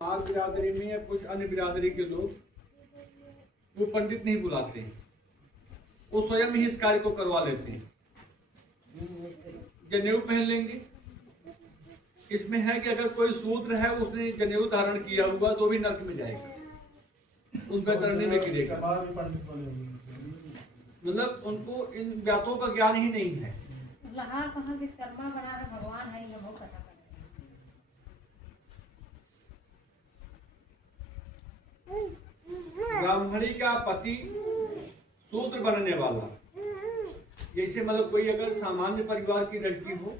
हमारी बिरादरी में या कुछ अन्य बिरादरी के लोग वो पंडित नहीं बुलाते हैं, वो स्वयं ही इस कार्य को करवा लेते हैं। जनेऊ पहन लेंगे। इसमें है कि अगर कोई शूद्र है उसने जनेऊ धारण किया हुआ तो भी नरक में जाएगा, उस बैतरणी में गिरेगा। मतलब उनको इन बातों का ज्ञान ही नहीं है। विश्वकर्मा बना है भगवान है, ये बहुत पता ब्राह्मणी का पति शूद्र बनने वाला, जैसे मतलब कोई अगर सामान्य परिवार की लड़की हो,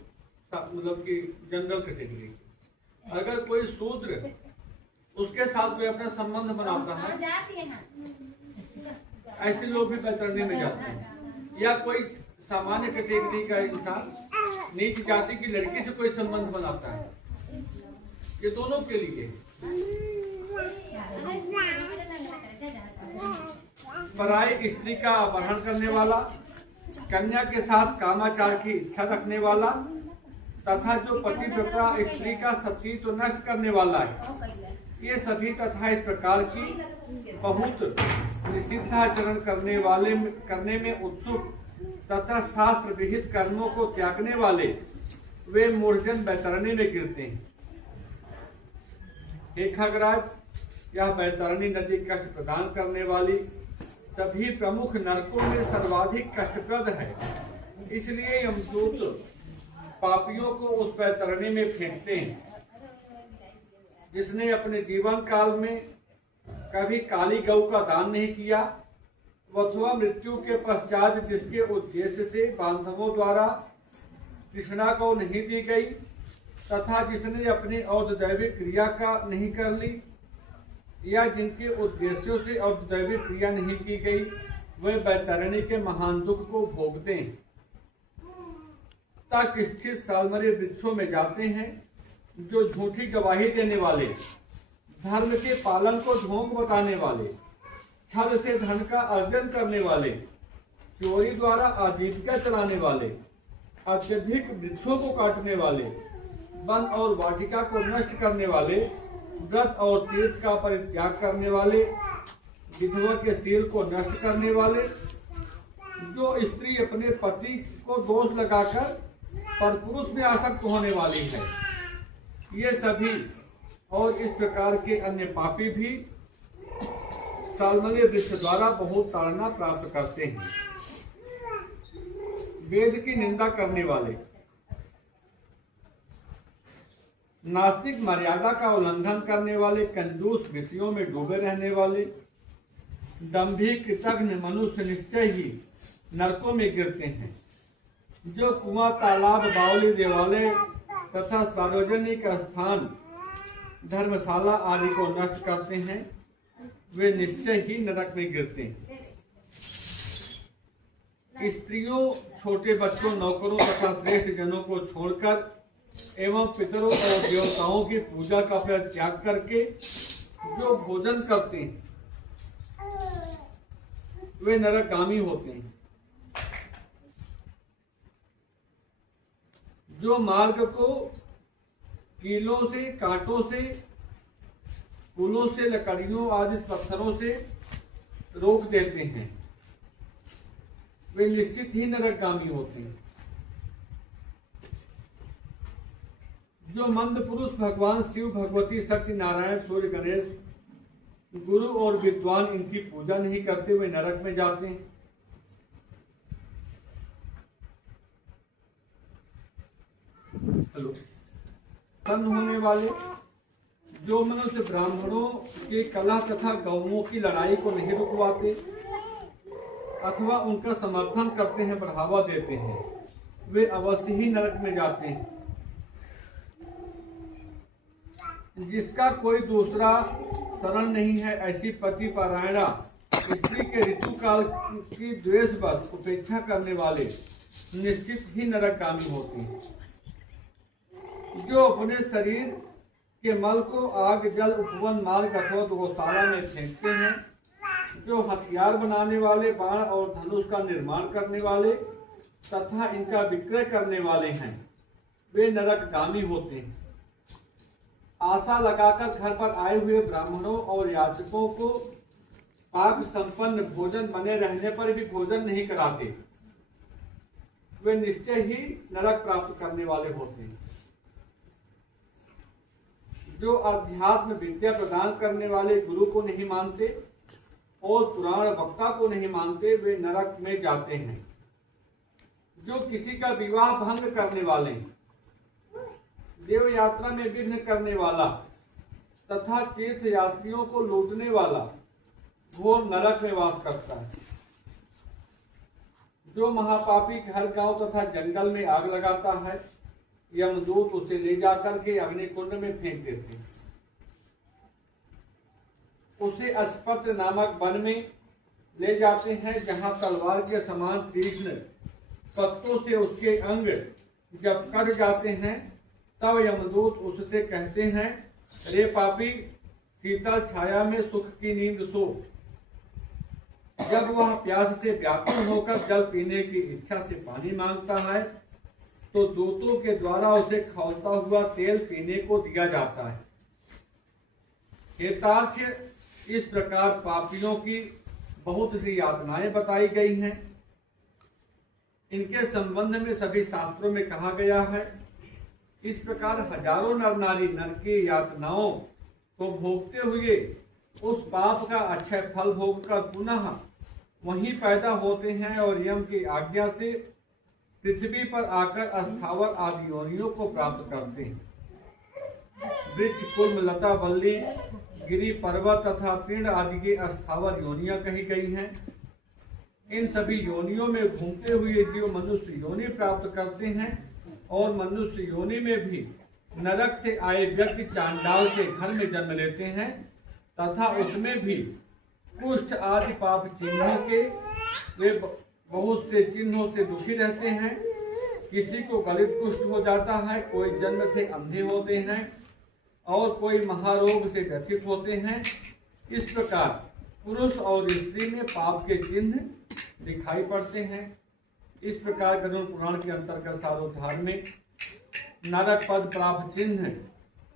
मतलब कि जनरल कैटेगरी, अगर कोई शूद्र उसके साथ कोई अपना संबंध बनाता है, ऐसे लोग भी बैतरणी में जाते हैं। या कोई सामान्य कैटेगरी का इंसान नीच जाति की लड़की से कोई संबंध बनाता है, ये दोनों के लिए। पराई स्त्री का अपहरण करने वाला, कन्या के साथ कामाचार की इच्छा रखने वाला तथा जो पतिव्रता स्त्री का सतीत्व नष्ट करने वाला है, ये सभी तथा इस प्रकार की बहुत निषिद्धाचरण करने में उत्सुक तथा शास्त्र विहित कर्मों को त्यागने वाले वे मूर्जन बैतरणी में गिरते हैं। हे खगराज, यह बैतरणी नदी कष्ट प्रदान करने वाली सभी प्रमुख नरकों में सर्वाधिक कष्टप्रद है। इसलिए यमदूत पापियों को उस बैतरणी में फेंकते हैं। जिसने अपने जीवन काल में कभी काली गौ का दान नहीं किया, अथवा मृत्यु के पश्चात जिसके उद्देश्य से बांधवों द्वारा तृष्णा को नहीं दी गई, तथा जिसने अपनी औददैविक क्रिया का नहीं कर ली, या जिनके उद्देश्यों से औददैविक क्रिया नहीं की गई, वे बैतरणी के महान दुख को भोगते हैं। तक स्थित सालमरे वृक्षों में जाते हैं, जो झूठी गवाही देने वाले, धर्म के पालन को ढोंग बताने वाले, छल से धन का अर्जन करने वाले, चोरी द्वारा आजीविका चलाने वाले, अत्यधिक वृक्षों को काटने वाले, वन और वाटिका को नष्ट करने वाले, व्रत और तीर्थ का परित्याग करने वाले, विधवा के शील को नष्ट करने वाले, जो स्त्री अपने पति को दोष लगाकर परपुरुष में आसक्त होने वाली है, ये सभी और इस प्रकार के अन्य पापी भी सालमले वृक्ष द्वारा बहुत ताड़ना प्राप्त करते हैं। वेद की निंदा करने वाले, नास्तिक मर्यादा का उल्लंघन करने वाले, कंजूस विषयों में डूबे रहने वाले, दंभी कृतघ्न मनुष्य निश्चय ही नरकों में गिरते हैं। जो कुआं, तालाब, बावली, देवालय तथा सार्वजनिक स्थान, धर्मशाला आदि को नष्ट करते हैं, वे निश्चय ही नरक में गिरते हैं। स्त्रियों, छोटे बच्चों, नौकरों तथा श्रेष्ठ जनों को छोड़कर एवं पितरों और देवताओं की पूजा का त्याग करके जो भोजन करते हैं, वे नरकगामी होते हैं। जो मार्ग को कीलों से, कांटों से, फूलों से, लकड़ियों आदि पत्थरों से रोक देते हैं, वे निश्चित ही नरकगामी होते हैं। जो मंद पुरुष भगवान शिव, भगवती, सत्यनारायण, सूर्य, गणेश, गुरु और विद्वान इनकी पूजा नहीं करते, वे नरक में जाते हैं। संत होने वाले, जो मनुष्य ब्राह्मणों के कलह तथा गौओं की लड़ाई को नहीं रुकवाते अथवा उनका समर्थन करते हैं, बढ़ावा देते हैं, वे अवश्य ही नरक में जाते हैं। जिसका कोई दूसरा शरण नहीं है, ऐसी पतिपरायणा स्त्री के ऋतुकाल की द्वेषवश उपेक्षा करने वाले निश्चित ही नरकगामी होते हैं। जो अपने शरीर के मल को आग, जल, उपवन, मार्ग अथवा गौशाला में फेंकते हैं, जो हथियार बनाने वाले, बाण और धनुष का निर्माण करने वाले तथा इनका विक्रय करने वाले हैं, वे नरकगामी होते हैं। आशा लगाकर घर पर आए हुए ब्राह्मणों और याचकों को पाक संपन्न भोजन बने रहने पर भी भोजन नहीं कराते, वे निश्चय ही नरक प्राप्त करने वाले होते हैं। जो अध्यात्म विद्या प्रदान करने वाले गुरु को नहीं मानते और पुराण वक्ता को नहीं मानते, वे नरक में जाते हैं। जो किसी का विवाह भंग करने वाले, देव यात्रा में विघ्न करने वाला तथा तीर्थ यात्रियों को लूटने वाला घोर नरक में वास करता है। जो महापापी घर गांव तथा जंगल में आग लगाता है, यमदूत उसे ले जाकर के अग्निकुंड में फेंक देते हैं। उसे अस्पत्र नामक वन में ले जाते हैं, जहां तलवार के समान तीक्ष्ण पत्तों से उसके अंग जब कट जाते हैं, तब यमदूत उससे कहते हैं, रे पापी, शीतल छाया में सुख की नींद सो। जब वह प्यास से व्याकुल होकर जल पीने की इच्छा से पानी मांगता है, तो दूतों के द्वारा उसे खौलता हुआ तेल पीने को दिया जाता है। हेतार्थ, इस प्रकार पापियों की बहुत सी यातनाएं बताई गई हैं। इनके संबंध में सभी शास्त्रों में कहा गया है। इस प्रकार हजारों नर नारी नरक की यातनाओं को भोगते हुए उस पाप का अक्षय फल भोगकर पुनः वहीं पैदा होते हैं और यम की आज्ञा से पृथ्वी पर आकर अस्थावर आदि योनियों को प्राप्त करते हैं। वृक्ष, कुल्म, लता, बल्ली, गिरी, पर्वत तथा तृण आदि की अस्थावर योनियां कही गई हैं। इन सभी योनियों में घूमते हुए जीव मनुष्य योनि प्राप्त करते हैं और मनुष्य योनि में भी नरक से आए व्यक्ति चांडाल के घर में जन्म लेते हैं तथा उसमें भी कुष्ठ आदि पाप चिन्हों के वे बहुत से चिन्हों से दुखी रहते हैं। किसी को गलित कुष्ठ हो जाता है, कोई जन्म से अंधे होते हैं और कोई महारोग से ग्रसित होते हैं। इस प्रकार पुरुष और स्त्री में पाप के चिन्ह दिखाई पड़ते हैं। इस प्रकार गरुड़ पुराण के अंतर्गत सारोद्धार में नरक पद प्राप्त चिन्ह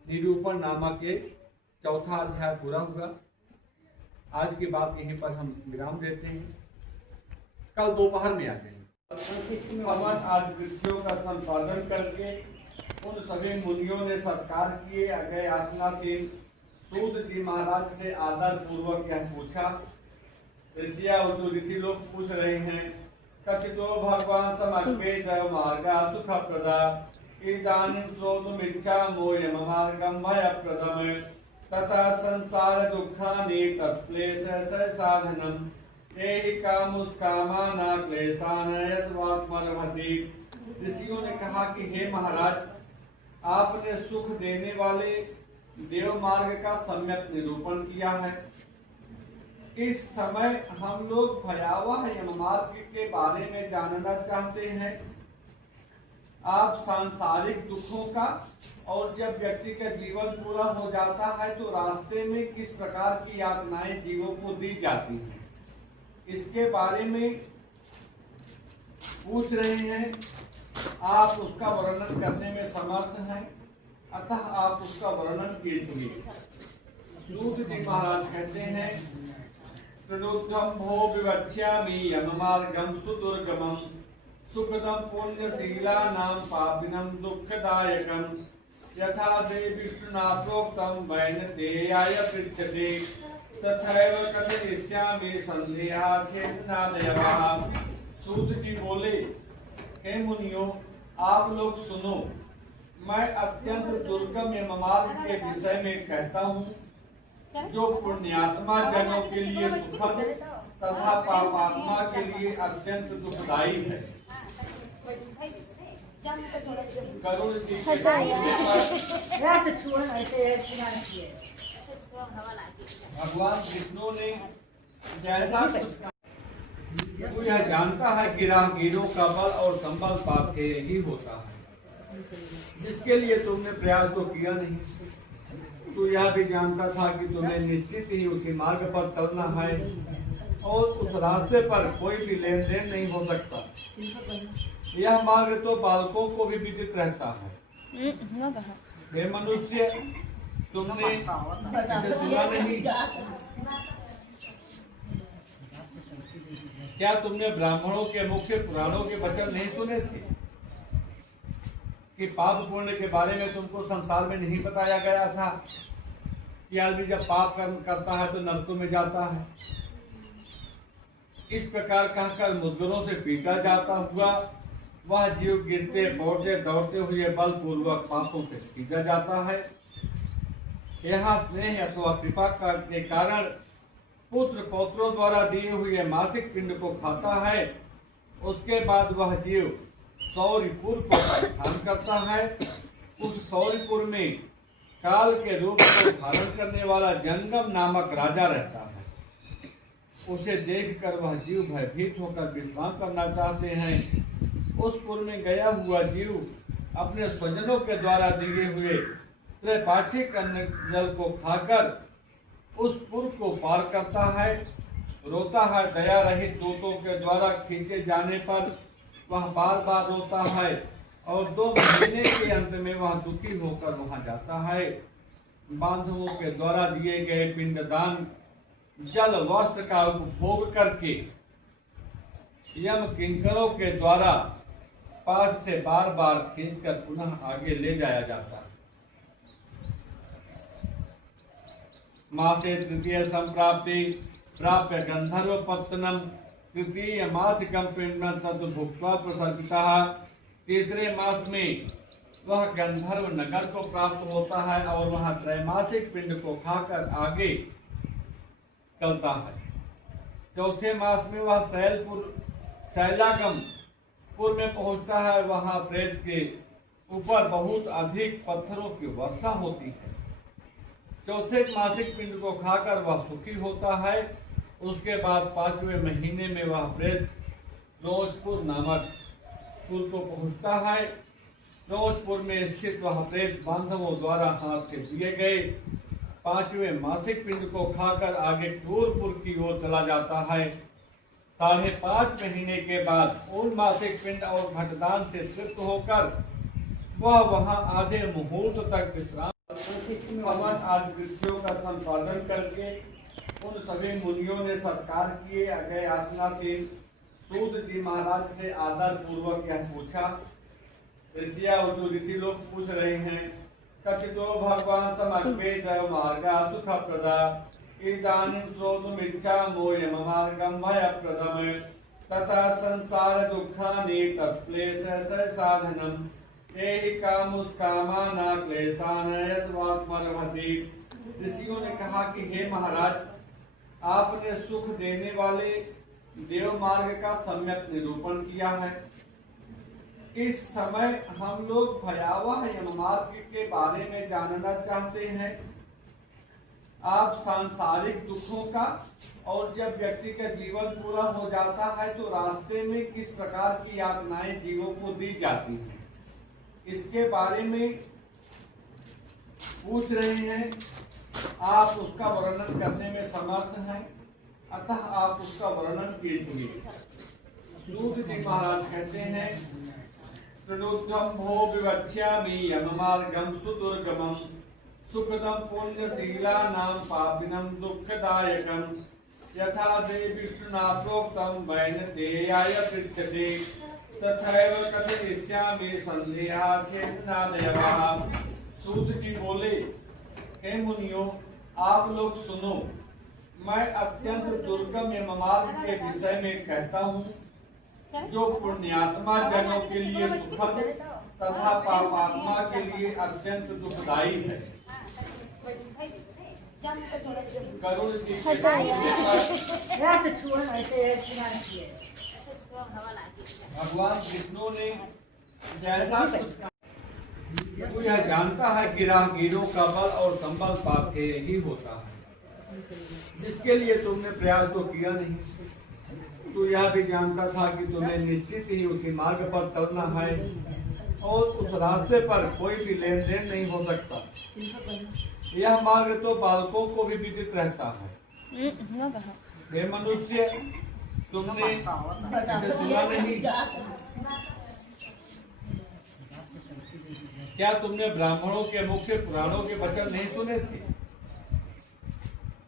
निरूपण नामक के चौथा अध्याय पूरा हुआ। आज की बात यहीं पर हम विराम देते हैं। कल दोपहर में आ जाएंगे। भगवान आज विधियों का संपादन करके उन सभी मुनियों ने सत्कार किए। अगय आसनासीन सूत जी महाराज से आदर पूर्वक यह पूछा। ऋषि लोग पूछ रहे हैं, कथितो भगवान समर्पे जय मार्गा सुख प्रदा इदानीं श्रोतुमिच्छामो यम मार्गं भयप्रदम् तथा संसार दुःखानि तत्क्लेश साधनम् एहि कामुष्कामाना क्लेशान यद्वात्मर्हसि। ऋषियों ने कहा कि हे महाराज, आपने सुख देने वाले देव मार्ग का सम्यक निरूपण किया है। इस समय हम लोग भयावह यम मार्ग के बारे में जानना चाहते हैं। आप सांसारिक दुखों का और जब व्यक्ति का जीवन पूरा हो जाता है तो रास्ते में किस प्रकार की यातनाएं जीवों को दी जाती हैं, इसके बारे में पूछ रहे हैं। आप उसका वर्णन करने में समर्थ हैं, अतः आप उसका वर्णन कीजिए। सूत जी महाराज कहते हैं, त्रिलोक्यं भो विवक्ष्यामि यम मार्गं सुदुर्गमं सुखदं पुण्यशीलानां पापिनं दुःखदायकं यथा देवी विष्णुना प्रोक्तं वैनतेयाय पृच्छते तथैव कथयिष्यामि संध्या छेदनादयः। सूत जी बोले, हे मुनियों, आप लोग सुनो, मैं अत्यंत दुर्गम यम मार्ग के विषय में कहता हूँ, जो पुण्यात्मा जनों के लिए सुखद तथा पापात्मा के लिए अत्यंत दुखदायी है। गरुड़ जी भगवान विष्णु ने जैसा तू यह जानता है कि राहगीरों का बल और संबल पाप के ही होता है, जिसके लिए तुमने प्रयास तो किया नहीं। तू यह भी जानता था कि तुम्हें निश्चित ही उसी मार्ग पर चलना है और उस रास्ते पर कोई भी लेन देन नहीं हो सकता। यह मार्ग तो बालकों को भी विदित रहता है। हे मनुष्य, तुमने इसे सुना नहीं? क्या तुमने ब्राह्मणों के मुख से पुराणों के वचन नहीं सुने थे कि पाप पुण्य के बारे में तुमको संसार में नहीं बताया गया था कि आदमी जब पाप कर्म करता है तो नरकों में जाता है। इस प्रकार कहकर मुद्गरों से पीटा जाता हुआ वह जीव गिरते पौड़ते दौड़ते हुए बलपूर्वक पापों से पीटा जाता है। यहाँ स्नेह अथवा कृपा के कारण पुत्र पौत्रों द्वारा दिए हुए मासिक पिंड को खाता है। उसके बाद वह जीव सौरीपुर को धारण करता है। उस सौरीपुर में काल के रूप को धारण करने वाला जंगम नामक राजा रहता है। उसे देखकर वह जीव भयभीत होकर विश्राम करना चाहते हैं। उस पुर में गया हुआ जीव अपने स्वजनों के द्वारा दिए हुए त्रैपाक्षिक अन्न जल को खाकर उस पुर को पार करता है। रोता है। दया रहित दूतों के द्वारा खींचे जाने पर वह बार बार रोता है और 2 महीने के अंत में वह दुखी होकर वहां जाता है। बांधवों के द्वारा दिए गए पिंडदान जल वस्त्र का उपभोग करके यम किंकरों के द्वारा पास से बार बार खींचकर पुनः आगे ले जाया जाता है। मासे तृतीय संप्राप्ति प्राप्य गंधर्व पत्तनम तृतीय मासिकम पिंडम तद भुक्त्वा प्रसर्पितः। तीसरे मास में वह गंधर्व नगर को प्राप्त होता है और वहां त्रैमासिक पिंड को खाकर आगे चलता है। चौथे मास में वह शैलागम पुर में पहुंचता है। वहां प्रेत के ऊपर बहुत अधिक पत्थरों की वर्षा होती है। चौथे मासिक पिंड को खाकर वह सुखी होता है। उसके बाद 5वें महीने में वह प्रेत रोजपुर नामक पुर को पहुंचता है। रोजपुर में स्थित वह प्रेत बांधवों द्वारा हाथ से दिए गए 5वें मासिक पिंड को खाकर आगे क्रूरपुर की ओर चला जाता है। 5.5 महीने के बाद उन मासिक पिंड और घटदान से तृप्त होकर वह वहां आधे मुहूर्त तक विश्राम हवन आदि कृत्यों का संपादन करके उन सभी मुनियों ने सत्कार किए। अगले आसनासीन सूत जी महाराज से आदर पूर्वक यह पूछा। ऋषि लोग पूछ रहे हैं, कथितो भगवान समर्पे जय मार्गा सुख प्रदा इदानीं श्रोतुमिच्छामो यम मार्गम भयप्रदम तथा संसार दुःखानि तत्क्लेश साधनम एहि कामुष्कामाना क्लेशान यद्वात्मर्हसि। ऋषियों ने कहा कि हे महाराज, आपने सुख देने वाले देव मार्ग का सम्यक निरूपण किया है। इस समय हम लोग भयावह यम मार्ग के बारे में जानना चाहते हैं। आप सांसारिक दुखों का और जब व्यक्ति का जीवन पूरा हो जाता है तो रास्ते में किस प्रकार की यातनाएं जीवों को दी जाती हैं, इसके बारे में पूछ रहे हैं। आप उसका वर्णन करने में समर्थ हैं, अतः आप उसका वर्णन कीजिए। सूत जी महाराज कहते हैं, त्रिलोक्यम भो विवक्ष्यामि यम मार्गम सुदुर्गमम सुखदम पुण्यशीलानां पापिनं दुःखदायकं यथा देवी विष्णुना प्रोक्तं वैनतेयाय पृच्छते तथैव कथयिष्यामि संदेहाच्छेदनादयः। सूत जी बोले, हे मुनियों, आप लोग सुनो, मैं अत्यंत दुर्गम यम मार्ग के विषय में कहता हूँ, जो पुण्यात्मा जनों के लिए सुखद तथा पापात्मा के लिए अत्यंत दुखदायी है। गरुड़ जी भगवान विष्णु ने जैसा कुछ तू यह जानता है कि राहगीरों का बल और संबल पाथे ही होता है, जिसके लिए तुमने प्रयास तो किया नहीं। तू यह भी जानता था कि तुम्हें निश्चित ही उसी मार्ग पर चलना है और उस रास्ते पर कोई भी लेन देन नहीं हो सकता। यह मार्ग तो बालकों को भी विदित रहता है। हे मनुष्य, तुमने इसे सुना नहीं? क्या तुमने ब्राह्मणों के मुख से पुराणों के वचन नहीं सुने थे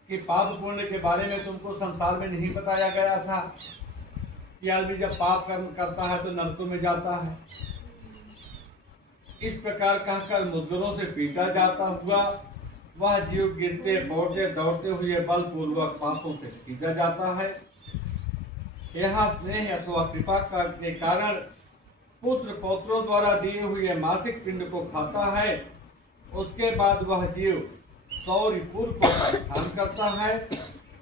कि पाप पुण्य के बारे में तुमको संसार में नहीं बताया गया था कि आदमी जब पाप कर्म करता है तो नरकों में जाता है। इस प्रकार कहकर मुद्गरों से पीटा जाता हुआ वह जीव गिरते पौड़ते दौड़ते हुए बलपूर्वक पापों से खींचा जाता है। यहाँ स्नेह अथवा कृपा के कारण पुत्र पौत्रों द्वारा दिए हुए मासिक पिंड को खाता है। उसके बाद वह जीव सौरीपुर को प्रस्थान करता है।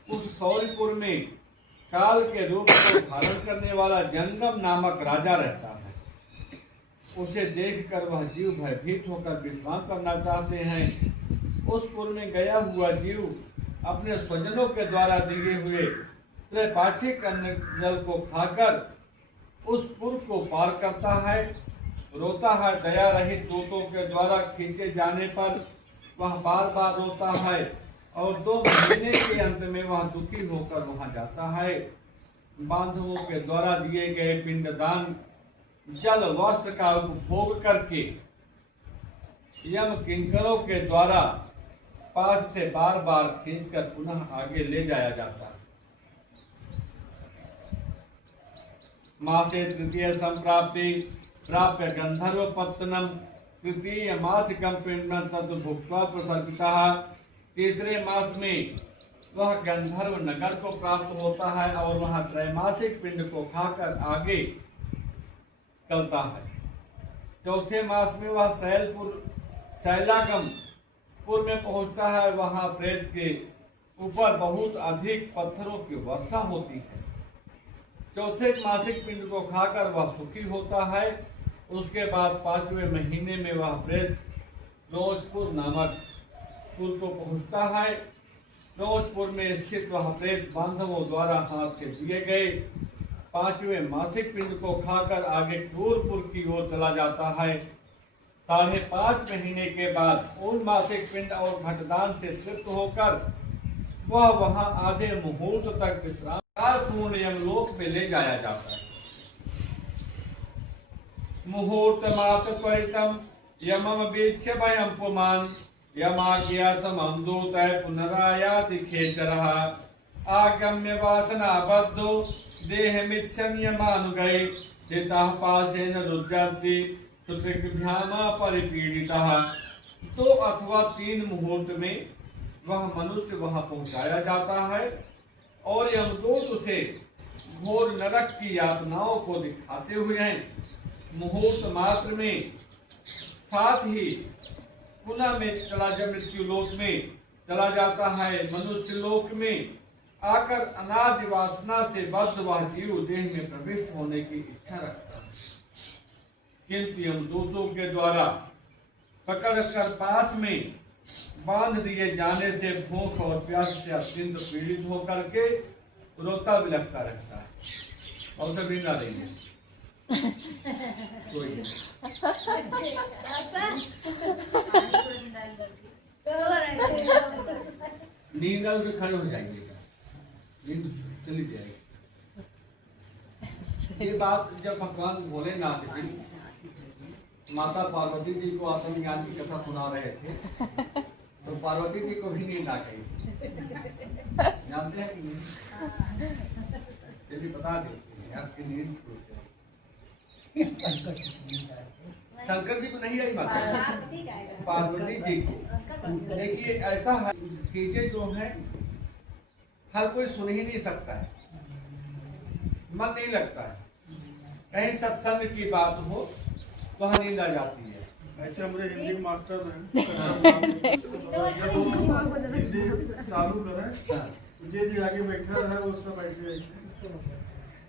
उस सौरीपुर में काल के रूप को धारण करने वाला जंगम नामक राजा रहता है। उसे देखकर वह जीव भयभीत होकर विश्राम करना चाहते हैं। उस पुर में गया हुआ जीव अपने स्वजनों के द्वारा दिए हुए त्रैपाक्षिक अन्न जल को खाकर उस पुर को पार करता है। रोता है। दया रहित दूतों के द्वारा खींचे जाने पर वह बार बार रोता है और 2 महीने के अंत में वह दुखी होकर वहां जाता है। बांधवों के द्वारा दिए गए पिंडदान जल वस्त्र का उपभोग करके यम किंकरों के द्वारा पास से बार बार खींचकर पुनः आगे ले जाया जाता है। मासे तृतीय संप्राप्ति प्राप्य गंधर्व पत्तनम तृतीय मासिकम पिंड तद भुक्त्वा प्रसर्पितः। तीसरे मास में वह गंधर्व नगर को प्राप्त होता है और वहां त्रैमासिक पिंड को खाकर आगे चलता है। चौथे मास में वह शैलागम पुर में पहुंचता है। वहां प्रेत के ऊपर बहुत अधिक पत्थरों की वर्षा होती है। चौथे मासिक पिंड को खाकर वह सुखी होता है। उसके बाद 5वें महीने में वह प्रेत रोजपुर नामक पुर को पहुंचता है। रोजपुर में स्थित वह प्रेत बांधवों द्वारा हाथ से दिए गए 5वें मासिक पिंड को खाकर आगे क्रूरपुर की ओर चला जाता है। 5.5 महीने के बाद उन मासिक पिंड और घटदान से तृप्त होकर वह वहां आधे मुहूर्त तक विश्राम पूर्ण यमलोक में ले जाया जाता है। मुहूर्त मात्र त्वरितम यमम वीक्ष्य भयं पुमान् यमाज्ञा समं दूतः पुनरायाति खेचरः आगम्य वासना बद्धो देहमिच्छन् यमानुगै चित्तः पाशेन रुध्यन्ति सुत्रिभ्यामा परिपीडितः। 2 अथवा 3 मुहूर्त में वह मनुष्य वहां पहुंचाया जाता है और यमदूत उसे घोर नरक की यातनाओं को दिखाते हुए हैं। मुहूर्त मात्र में साथ ही पुनः में चला जब मृत्यु लोक में चला जाता है। मनुष्य लोक में आकर अनादि वासना से बद्ध वह जीव देह में प्रविष्ट होने की इच्छा रखता है, किंतु यमदूतों के द्वारा पकड़कर पास में बांध दिए जाने से भूख और प्यास से अत्यंत पीड़ित होकर के रोता बिलखता रहता है। और सब नींद आ रही है। नींद आ तो खड़े हो जाएंगे, नींद चली जाएगी। ये बात जब भगवान भोलेनाथ जी माता पार्वती जी को आत्मज्ञान की कथा सुना रहे थे तो पार्वती जी को भी नींद आ गई। जानते हैं कि नहीं? चलिए बता देते आपकी नींद शंकर जी को नहीं आई बात, पार्वती जी को। देखिए ऐसा है, चीजें जो है हर कोई सुन ही नहीं सकता है, मन नहीं लगता है। कहीं सत्संग की बात हो तो नींद आ जाती है। ऐसे हमारे हिंदी मास्टर हैं, जब हिंदी चालू करें जे जी आगे बैठा रहा वो सब ऐसे ऐसे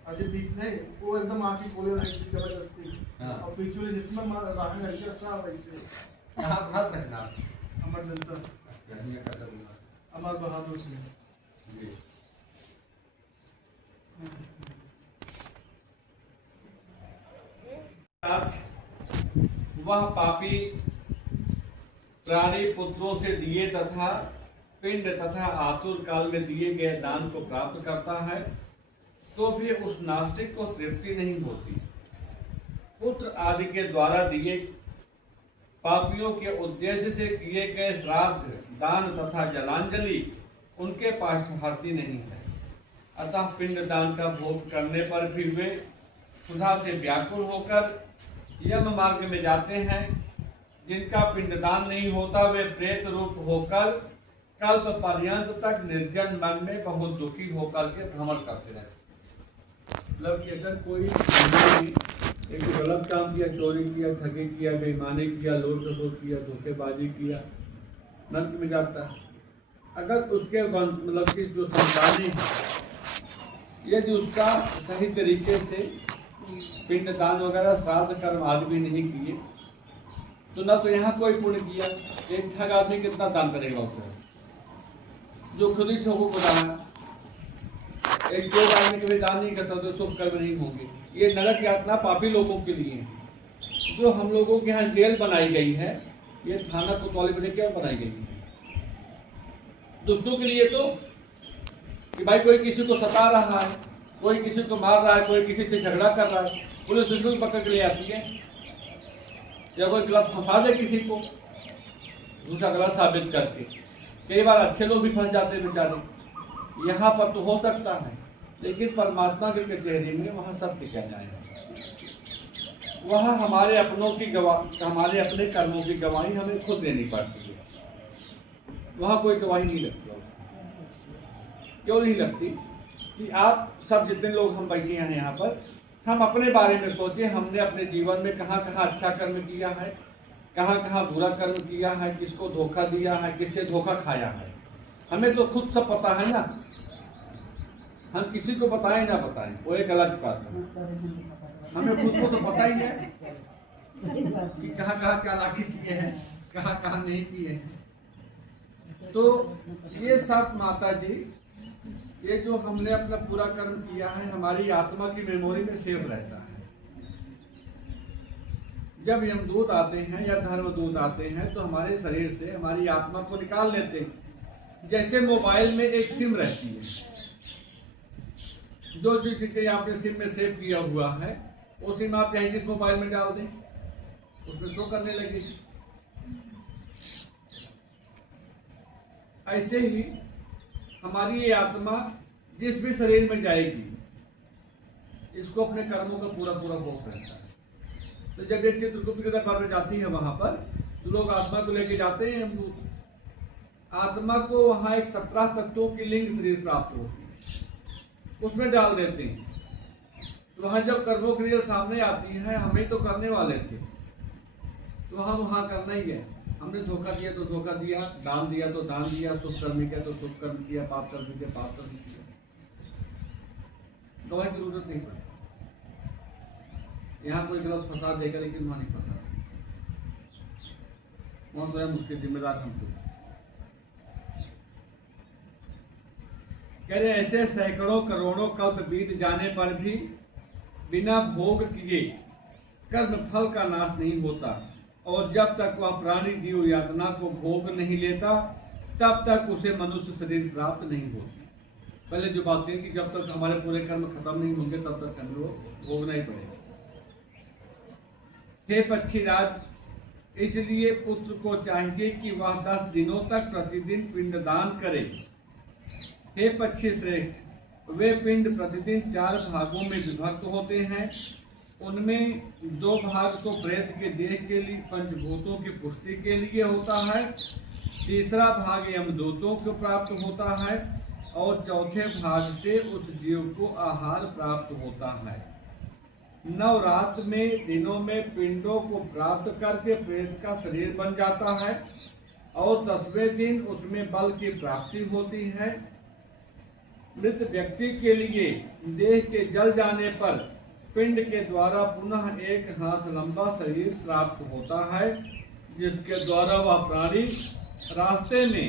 अभी बीच नहीं, वो एकदम आँखें खोले ऐसे जबरदस्ती और पीछे वाले जितना राह ऐसे सब ऐसे हाथ रहना अमर जनता अमर बहादुर सिंह। वह पापी प्राणी पुत्रों से दिए तथा पिंड तथा आतुर काल में दिए गए दान को प्राप्त करता है तो भी उस नास्तिक को तृप्ति नहीं होती। पुत्र आदि के द्वारा दिए पापियों के उद्देश्य से किए गए श्राद्ध, दान तथा जलांजलि उनके पाठार्थी नहीं है। अतः पिंडदान का भोग करने पर भी वे सुधा से व्याकुल होकर यम मार्ग में जाते हैं। जिनका पिंडदान नहीं होता वे प्रेत रूप होकर कल्प पर्यंत तक निर्जन मन में बहुत दुखी होकर के भ्रमण करते रहते। मतलब कि अगर कोई एक गलत काम किया, चोरी किया, ठगी किया, बेईमानी किया, लूट खसोट किया, धोखेबाजी किया, नरक में जाता है। अगर उसके मतलब कि जो संतानें यदि उसका सही तरीके से पिंडदान वगैरह श्राद्ध कर्म आदि भी नहीं किए तो ना तो यहाँ कोई पुण्य किया। एक ठग आदमी कितना दान करेगा उसको, जो खुद ही ठगों को दान, एक जो आदमी कभी दान नहीं करता तो शुभ कर्म नहीं होंगे। ये नरक यातना पापी लोगों के लिए है। जो हम लोगों के यहाँ जेल बनाई गई है, ये थाना कोतवाली बने क्या बनाई गई है दुष्टों के लिए। तो कि भाई कोई किसी को सता रहा है, कोई किसी को मार रहा है, कोई किसी से झगड़ा कर रहा है, पुलिस उसको पकड़ के ले आती है, या कोई गलत फंसा दे किसी को झूठा गलत साबित करके। कई बार अच्छे लोग भी फंस जाते हैं बेचारे। यहाँ पर तो हो सकता है, लेकिन परमात्मा के कचहरी में वहाँ सत्य क्या जाएगा। वहाँ हमारे अपनों की हमारे अपने कर्मों की गवाही हमें खुद देनी पड़ती है। वहाँ कोई गवाही नहीं लगती। क्यों नहीं लगती? कि आप सब जितने लोग हम बैठे हैं यहाँ पर, हम अपने बारे में सोचें, हमने अपने जीवन में कहाँ कहाँ अच्छा कर्म किया है, कहाँ कहाँ बुरा कर्म किया है, किसको धोखा दिया है, किससे धोखा खाया है। हमें तो खुद सब पता है ना। हम किसी को बताएं ना बताएं वो एक अलग बात है। हमें खुद को तो पता ही है कि कहाँ कहाँ चालाकी किए हैं, कहाँ कहाँ नहीं किए हैं। तो ये सब माता जी, ये जो हमने अपना पूरा कर्म किया है हमारी आत्मा की मेमोरी में सेव रहता है। जब यमदूत आते हैं या धर्मदूत आते हैं तो हमारे शरीर से हमारी आत्मा को निकाल लेते हैं। जैसे मोबाइल में एक सिम रहती है, जो चीज आपने सिम में सेव किया हुआ है वो सिम आप कहीं किस मोबाइल में डाल दें, उसमें शो करने लगेगी। ऐसे ही हमारी ये आत्मा जिस भी शरीर में जाएगी, इसको अपने कर्मों का पूरा पूरा भोग रहता है। तो जब ये चित्रगुप्त के दरबार में जाती है वहां पर तो लोग आत्मा को लेके जाते हैं। आत्मा को वहां एक 17 तत्वों की लिंग शरीर प्राप्त होती है, उसमें डाल देते हैं। तो वहां जब कर्मों की रियल सामने आती है, हम ही तो करने वाले थे, तो हम वहां करना ही है। हमने धोखा दिया तो धोखा दिया, दान दिया तो दान दिया, शुभ कर्म किया तो शुभ कर्म किया, पाप कर्म किया पाप कर्म किया। गवाही की जरूरत नहीं पड़ती। यहाँ कोई गलत फंसा देगा लेकिन वहां नहीं फंसा, वहां स्वयं उसके जिम्मेदार हम खुद। कह रहे ऐसे सैकड़ों करोड़ों कल्प बीत जाने पर भी बिना भोग किए कर्म फल का नाश नहीं होता, और जब तक वह प्राणी जीव यातना को भोग नहीं लेता तब तक उसे मनुष्य शरीर प्राप्त नहीं होती। पहले जो बात है कि जब तक हमारे पूरे कर्म खत्म नहीं होंगे तब तक हमें वो भोगना ही पड़ेगा। हे पक्षीराज, इसलिए पुत्र को चाहिए कि वह 10 दिनों तक प्रतिदिन पिंडदान करे। हे पक्षी श्रेष्ठ, वे पिंड प्रतिदिन 4 भागों में विभक्त होते हैं। उनमें 2 भाग तो प्रेत के देह के लिए, पंचभूतों की पुष्टि के लिए होता है, तीसरा भाग यमदूतों को प्राप्त होता है, और चौथे भाग से उस जीव को आहार प्राप्त होता है। नवरात्र में दिनों में पिंडों को प्राप्त करके प्रेत का शरीर बन जाता है, और 10वें दिन उसमें बल की प्राप्ति होती है। मृत व्यक्ति के लिए देह के जल जाने पर पिंड के द्वारा पुनः 1 हाथ लंबा शरीर प्राप्त होता है, जिसके द्वारा वह प्राणी रास्ते में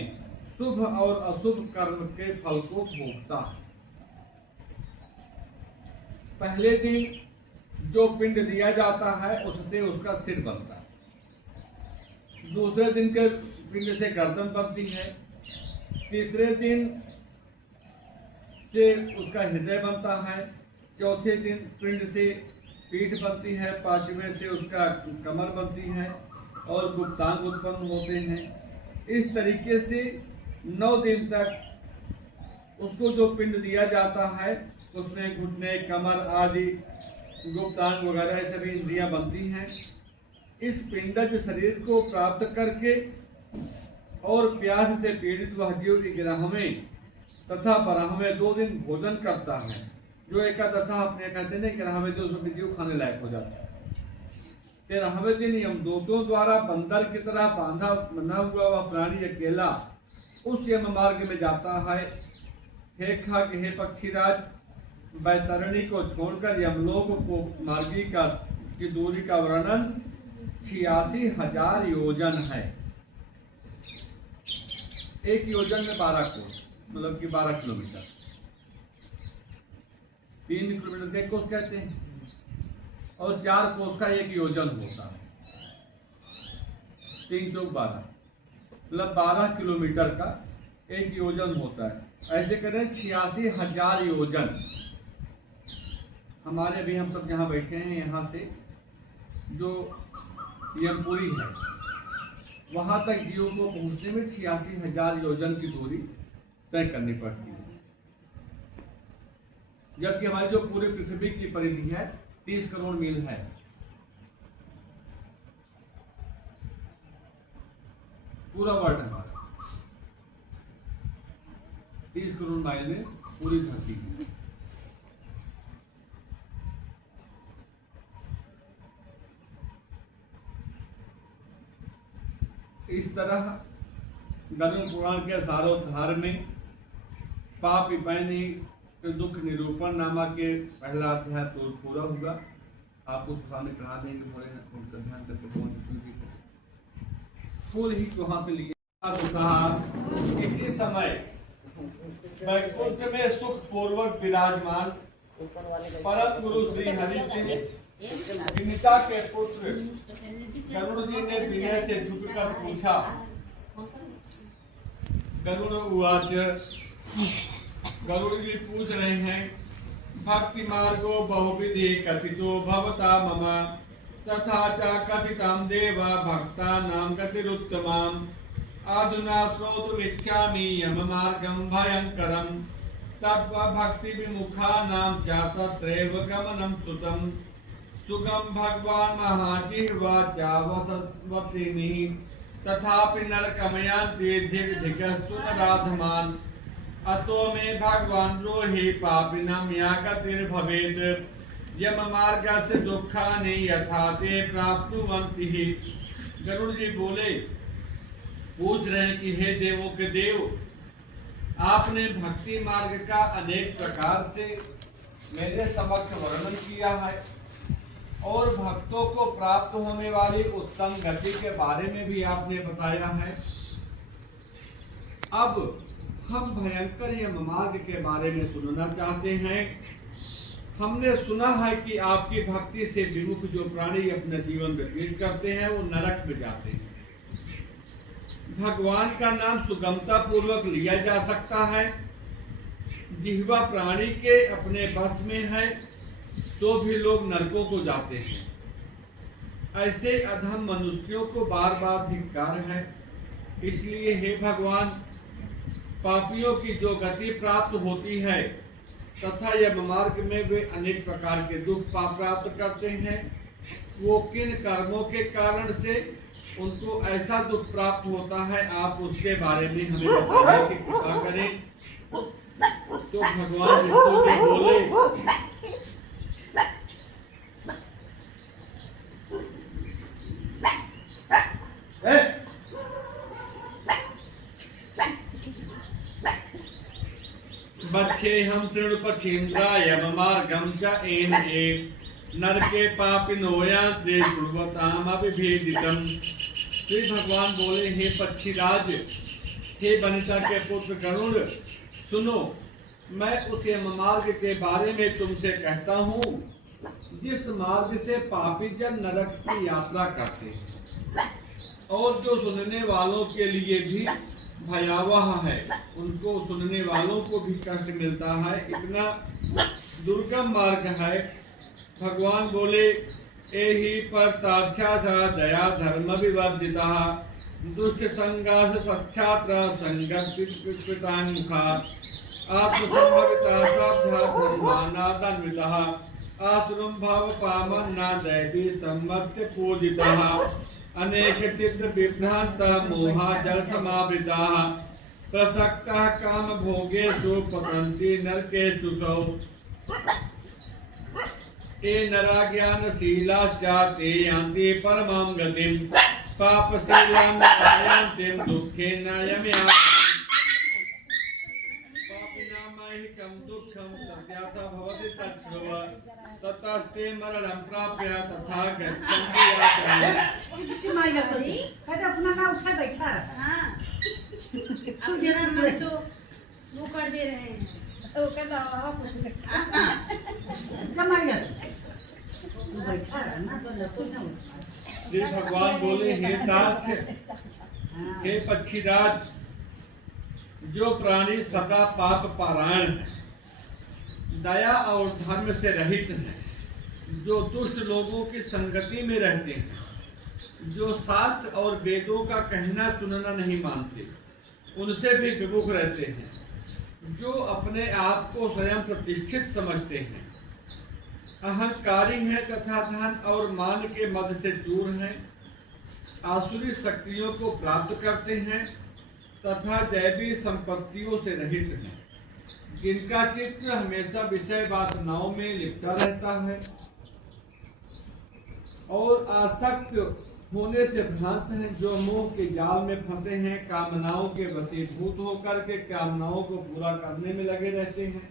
शुभ और अशुभ कर्म के फल को भोगता है। पहले दिन जो पिंड दिया जाता है उससे उसका सिर बनता है, दूसरे दिन के पिंड से गर्दन बनती है, तीसरे दिन से उसका हृदय बनता है, चौथे दिन पिंड से पीठ बनती है, 5वें से उसका कमर बनती है, और गुप्तांग उत्पन्न होते हैं। इस तरीके से 9 दिन तक उसको जो पिंड दिया जाता है उसमें घुटने, कमर आदि गुप्तांग वगैरह सभी इंद्रियां बनती हैं। इस पिंडज शरीर को प्राप्त करके और प्यास से पीड़ित वह जीव ग्रह में तथा बराह में 2 दिन भोजन करता है। जो एकादशा अपने कहते हैं ग्रह में जो जीव खाने लायक हो जाता है। 13वें दिन यमदूतों द्वारा बंदर की तरह बंधा हुआ वह प्राणी अकेला उस यम मार्ग में जाता है। हे खग, हे पक्षीराज, बैतरणी को छोड़कर यमलोक को मार्गी की दूरी का वर्णन 86,000 योजन है। एक योजन में 12 कोस, मतलब कि 12 किलोमीटर। 3 किलोमीटर के कोस कहते हैं और 4 कोस का एक योजन होता है। 3 चौक 12, मतलब 12 किलोमीटर का एक योजन होता है। ऐसे करें 86,000 योजन। हमारे भी हम सब जहाँ बैठे हैं यहाँ से जो यमपुरी है वहां तक जीवों को पहुंचने में 86,000 योजन की दूरी तय करनी पड़ती है। जबकि हमारी जो पूरी पृथ्वी की परिधि है 30 करोड़ मील है। पूरा वर्ल्ड हमारा 30 करोड़ माइल में पूरी धरती है। इस तरह गरुड़ पुराण के सारोद्धार में पाप विपैनी दुख निरूपण नामक के पहला अध्याय तो पूरा होगा। आप उस सामने चढ़ा देंगे, थोड़े उनका ध्यान करके फूल ही को हाथ लिए। इसी समय वैकुंठ में सुख पूर्वक विराजमान परम गुरु श्री हरि सिंह विनीता के पुत्र गरुड़ जी ने विनय से झुककर पूछा। गरुड़ उवाच, गरुड़ जी पूछ रहे हैं, भक्ति मार्गो बहुविधि कथितो भवता मम तथा च कथितं देव भक्तानां गतिरुत्तमम् अधुना श्रोतुमिच्छामि यम मार्गं भयंकरं तत् भक्ति विमुखानां च तत्रैव गमनं सुतम् सुगम भगवान महाजिह्वा चावसवतिनि तथापि नरकमयांति धिकस्तु नराधमान अतो मे भगवान द्रोहि पापिनम या गतिर्भवेत् यम मार्गस्य दुःखानि यथा ते प्राप्नुवन्ति। गरुड़ जी बोले, पूछ रहे हैं कि हे देवों के देव, आपने भक्ति मार्ग का अनेक प्रकार से मेरे समक्ष वर्णन किया है और भक्तों को प्राप्त होने वाली उत्तम गति के बारे में भी आपने बताया है। अब हम भयंकर यम मार्ग के बारे में सुनना चाहते हैं। हमने सुना है कि आपकी भक्ति से विमुख जो प्राणी अपना जीवन व्यतीत करते हैं वो नरक में जाते हैं। भगवान का नाम सुगमता पूर्वक लिया जा सकता है, जिह्वा प्राणी के अपने बस में है तो भी लोग नरकों को जाते हैं। ऐसे अधम मनुष्यों को बार बार धिक्कार है। इसलिए हे भगवान, पापियों की जो गति प्राप्त होती है तथा यम मार्ग में वे अनेक प्रकार के दुख प्राप्त करते हैं, वो किन कर्मों के कारण से उनको ऐसा दुख प्राप्त होता है, आप उसके बारे में हमें बताने की कृपा करें। तो भगवान विष्णु बोले, बच्चे हम तृणपक्षीन्द्रा यम मार्गम च एन एक नरके पापिनोया ते शुभताम अभिभेदितम। श्री भगवान बोले, हे पक्षीराज, हे वनिता के पुत्र गरुड़, सुनो, मैं उस यम मार्ग के बारे में तुमसे कहता हूँ जिस मार्ग से पापी जन नरक की यात्रा करते हैं और जो सुनने वालों के लिए भी भयावह है, उनको सुनने वालों को भी कष्ट मिलता है। इतना दुर्गम मार्ग है। भगवान बोले, एहि पर ताक्षासा दया धर्म विवर्जिता दुष्ट संगास सच्छात्र संगपितान्मुखा आत्मसंभविता साध्या धर्मानादन्वितः आसुरं भाव पामन्ना दैवी सम्मत्य पूजितः अनेक चित्त विभ्रांत मोहा जल समावृताः प्रसक्तः काम भोगेषु पतन्ति नरकेषु तौ ये नराज्ञानशीलाश्च ते यान्ति परमां गतिं पापशीलां यान्ति दुःखेन यमयान्ति पापिनामैहिकं दुःखं तद्याथा भवति तच्छ्रुव ततस्ते मरणं प्राप्य तथा गच्छन्ति यात्राम् कहते अपना ना उठा बैठा रहा हाँ सूर्य अपना मन तो वो कर दे रहे हैं वो कर रहा जमाइया तू बैठा रहा ना तो लपो ना उठा श्री भगवान बोले हे ताक्ष हे पक्षीराज जो प्राणी सदा पाप पारायण है दया और धर्म से रहित है जो दुष्ट लोगों की संगति में रहते हैं जो शास्त्र और वेदों का कहना सुनना नहीं मानते उनसे भी विमुख रहते हैं जो अपने आप को स्वयं प्रतिष्ठित समझते हैं अहंकारी हैं तथा धन और मान के मद से चूर हैं आसुरी शक्तियों को प्राप्त करते हैं तथा दैवी संपत्तियों से रहित हैं जिनका चित्र हमेशा विषय वासनाओं में लिपटा रहता है और आसक्त होने से भ्रांत हैं जो मोह के जाल में फंसे हैं कामनाओं के वशीभूत होकर के कामनाओं को पूरा करने में लगे रहते हैं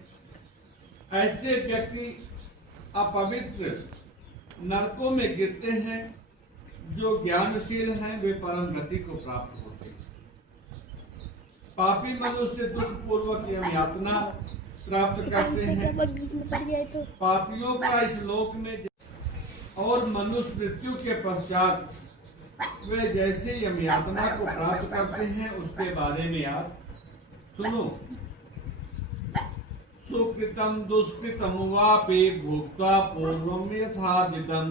ऐसे व्यक्ति अपवित्र नरकों में गिरते हैं जो ज्ञानशील हैं वे परम गति को प्राप्त होते हैं पापी मनुष्य दुख पूर्वक यम यातना प्राप्त करते हैं पापियों का इस लोक में और मनुष्य मृत्यु के पश्चात वे जैसे यम यातना को प्राप्त करते हैं उसके बारे में आप सुनो सुकृतम दुष्कृतम वापि भुक्त्वा पूर्वं यथार्जितं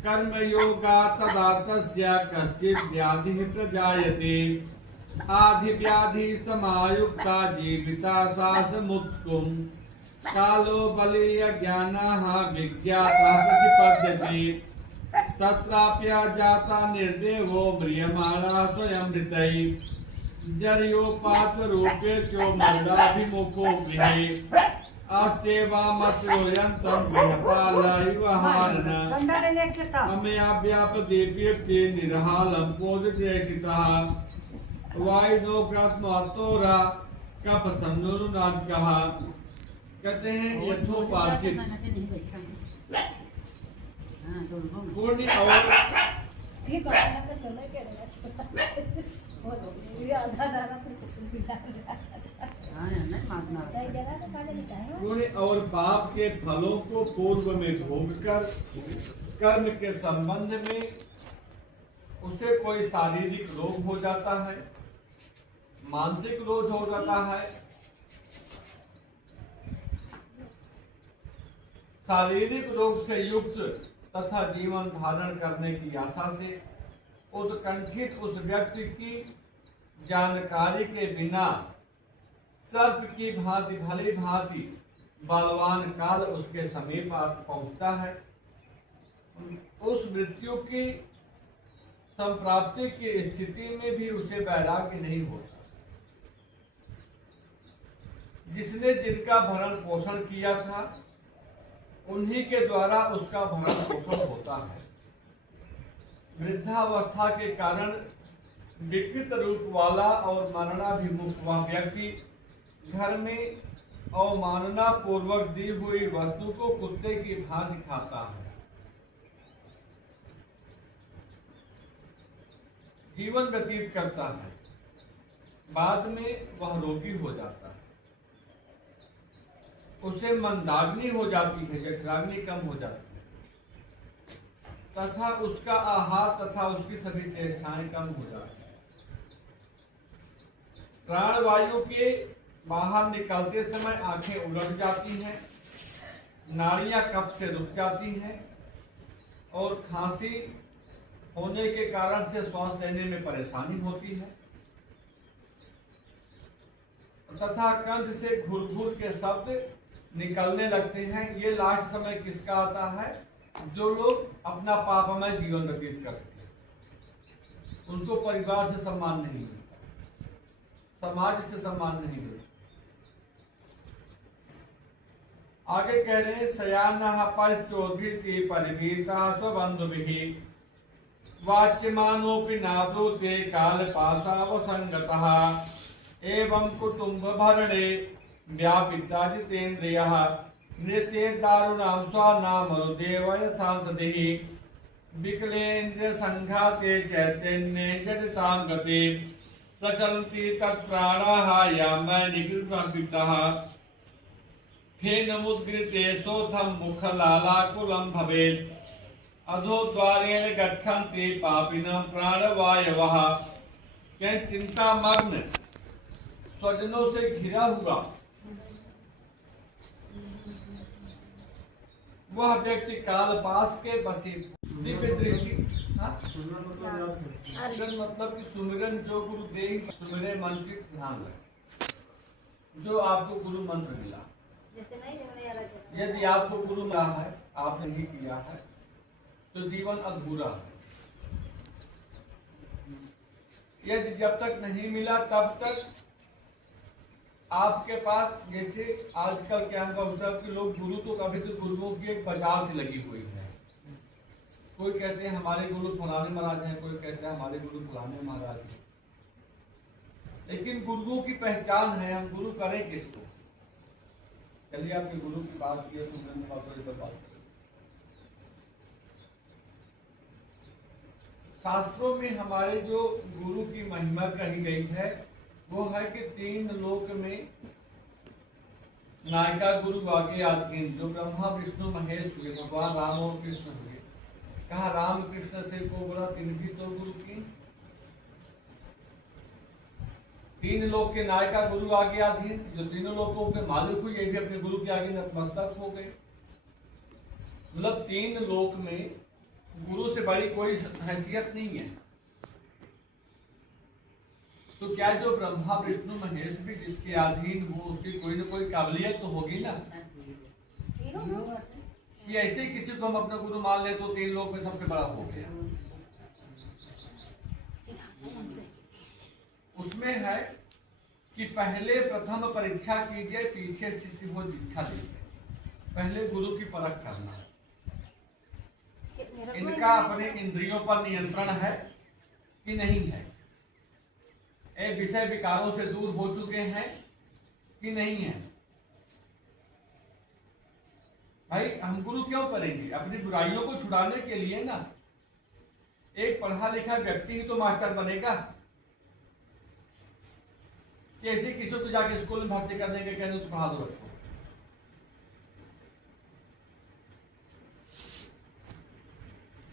कर्मयोगा तदा तस्य कश्चित् व्याधिः प्रजायते आधि व्याधि समायुक्ता जीविता सा समुत्सुकम् कालो बलीय ज्ञानः विज्ञातः प्रतिपद्यते तत्राप्य जाता निर्देवो म्रियमाणः स्वयंमृतैः जर्योपात्तरूपेत्यो मरणाभिमुखो विहे आस्ते वामत्रो यन्तं गृहपालैवहारन अमया व्यापदीप्येत्ये निरहालं पोदितेषितः वायुनो ग्रात्मात्तोरा कपसन्नुनादकः कहते हैं यथोपार्जित पुण्य और ये कहना तो समय के बोलो ये आधा दाना तो पुण्य और पाप के फलों को पूर्व में भोगकर कर्म के संबंध में उसे कोई शारीरिक रोग हो जाता है मानसिक रोग हो जाता है शारीरिक रोग से युक्त तथा जीवन धारण करने की आशा से उत्कंठित उस व्यक्ति की जानकारी के बिना सर्प की भांति भली भांति बलवान काल उसके समीप पहुंचता है उस मृत्यु की संप्राप्ति की स्थिति में भी उसे वैराग्य नहीं होता जिसने जिनका भरण पोषण किया था उन्हीं के द्वारा उसका भरण पोषण होता है वृद्धावस्था के कारण विकृत रूप वाला और मरणाभिमुख वह व्यक्ति घर में अवमानना पूर्वक दी हुई वस्तु को कुत्ते की भांति खाता है जीवन व्यतीत करता है बाद में वह रोगी हो जाता है उसे मंदाग्नि हो जाती है जठराग्नि कम हो जाती है तथा उसका आहार तथा उसकी सभी चेष्टाएं कम हो जाती है प्राणवायु के बाहर निकलते समय आंखें उलट जाती हैं नाड़ियां कफ से रुक जाती हैं और खांसी होने के कारण से श्वास लेने में परेशानी होती है तथा कंठ से घुर-घुर के शब्द निकलने लगते हैं। ये लास्ट समय किसका आता है? जो लोग अपना पापमय जीवन व्यतीत करते हैं, उनको परिवार से सम्मान नहीं मिलता, समाज से सम्मान नहीं मिलता। आगे कह रहे हैं शयानः पश्चोद्भृति परिभीता स्वबन्धुभिः वाच्यमानोऽपि नाब्रूते कालपाशावसङ्गतः एवं कुटुम्ब भरणे व्यापिता जितेन्द्रियः नृत्ये दारुणां स्वानामरुदेव यथांसतिः विकलेन्द्रिय संघाते चैतन्ये जडतां गते प्रचलन्ति तत्प्राणाः यामैनिकृतः फेनमुद्गृते सोऽथं मुखलालाकुलं भवेत् अधोद्वारेण गच्छन्ति पापिनः प्राणवायवः। क्या चिंतामग्न स्वजनों से घिरा हुआ वह व्यक्ति कालपास के बसी दिव्य दृष्टि। सुमिरन मतलब याद है। सुमिरन मतलब कि सुमिरन जो गुरु दे सुमिरे मंत्र ध्यान रहे, जो आपको गुरु मंत्र मिला। जैसे नहीं जमने वाला जैसे। यदि आपको गुरु मिला है, आपने नहीं किया है, तो जीवन अधूरा है। यदि जब तक नहीं मिला तब तक आपके पास, जैसे आजकल क्या है कि लोग गुरु तो कभी तो गुरुओं की एक बाजार से लगी हुई है। कोई कहते हैं हमारे गुरु फलाने महाराज हैं, कोई कहते हैं हमारे गुरु फलाने महाराज हैं। लेकिन गुरुओं की पहचान है, हम गुरु करें किसको? चलिए आपके गुरु की बात की, सुमरन की बात करें। शास्त्रों में हमारे जो गुरु की महिमा कही गई है वो है कि 3 लोक में नायिका गुरु आगे आते हैं, जो ब्रह्मा विष्णु महेश हुए, भगवान राम और कृष्ण हुए। कहा राम कृष्ण से को बोला 3 भी तो गुरु की। 3 लोक के नायिका गुरु आगे आते हैं, जो 3 लोकों के मालिक हुए, ये भी अपने गुरु के आगे नतमस्तक हो गए। मतलब 3 लोक में गुरु से बड़ी कोई हैसियत नहीं है। तो क्या जो ब्रह्मा विष्णु महेश भी जिसके अधीन हो, उसकी कोई ना कोई काबिलियत तो होगी ना कि ऐसे किसी को हम अपना गुरु मान ले तो 3 लोक में सबसे बड़ा हो गया। उसमें है कि पहले प्रथम परीक्षा कीजिए, पीछे शिष्य को दीक्षा दीजिए। पहले गुरु की परख करना है, इनका अपने इंद्रियों पर नियंत्रण है कि नहीं है, ये विषय विकारों से दूर हो चुके हैं कि नहीं है। भाई हम गुरु क्यों करेंगे? अपनी बुराइयों को छुड़ाने के लिए ना। एक पढ़ा लिखा व्यक्ति ही तो मास्टर बनेगा। कैसे किसी को जाके स्कूल में भर्ती करने के कहने तो पढ़ा दो रखो।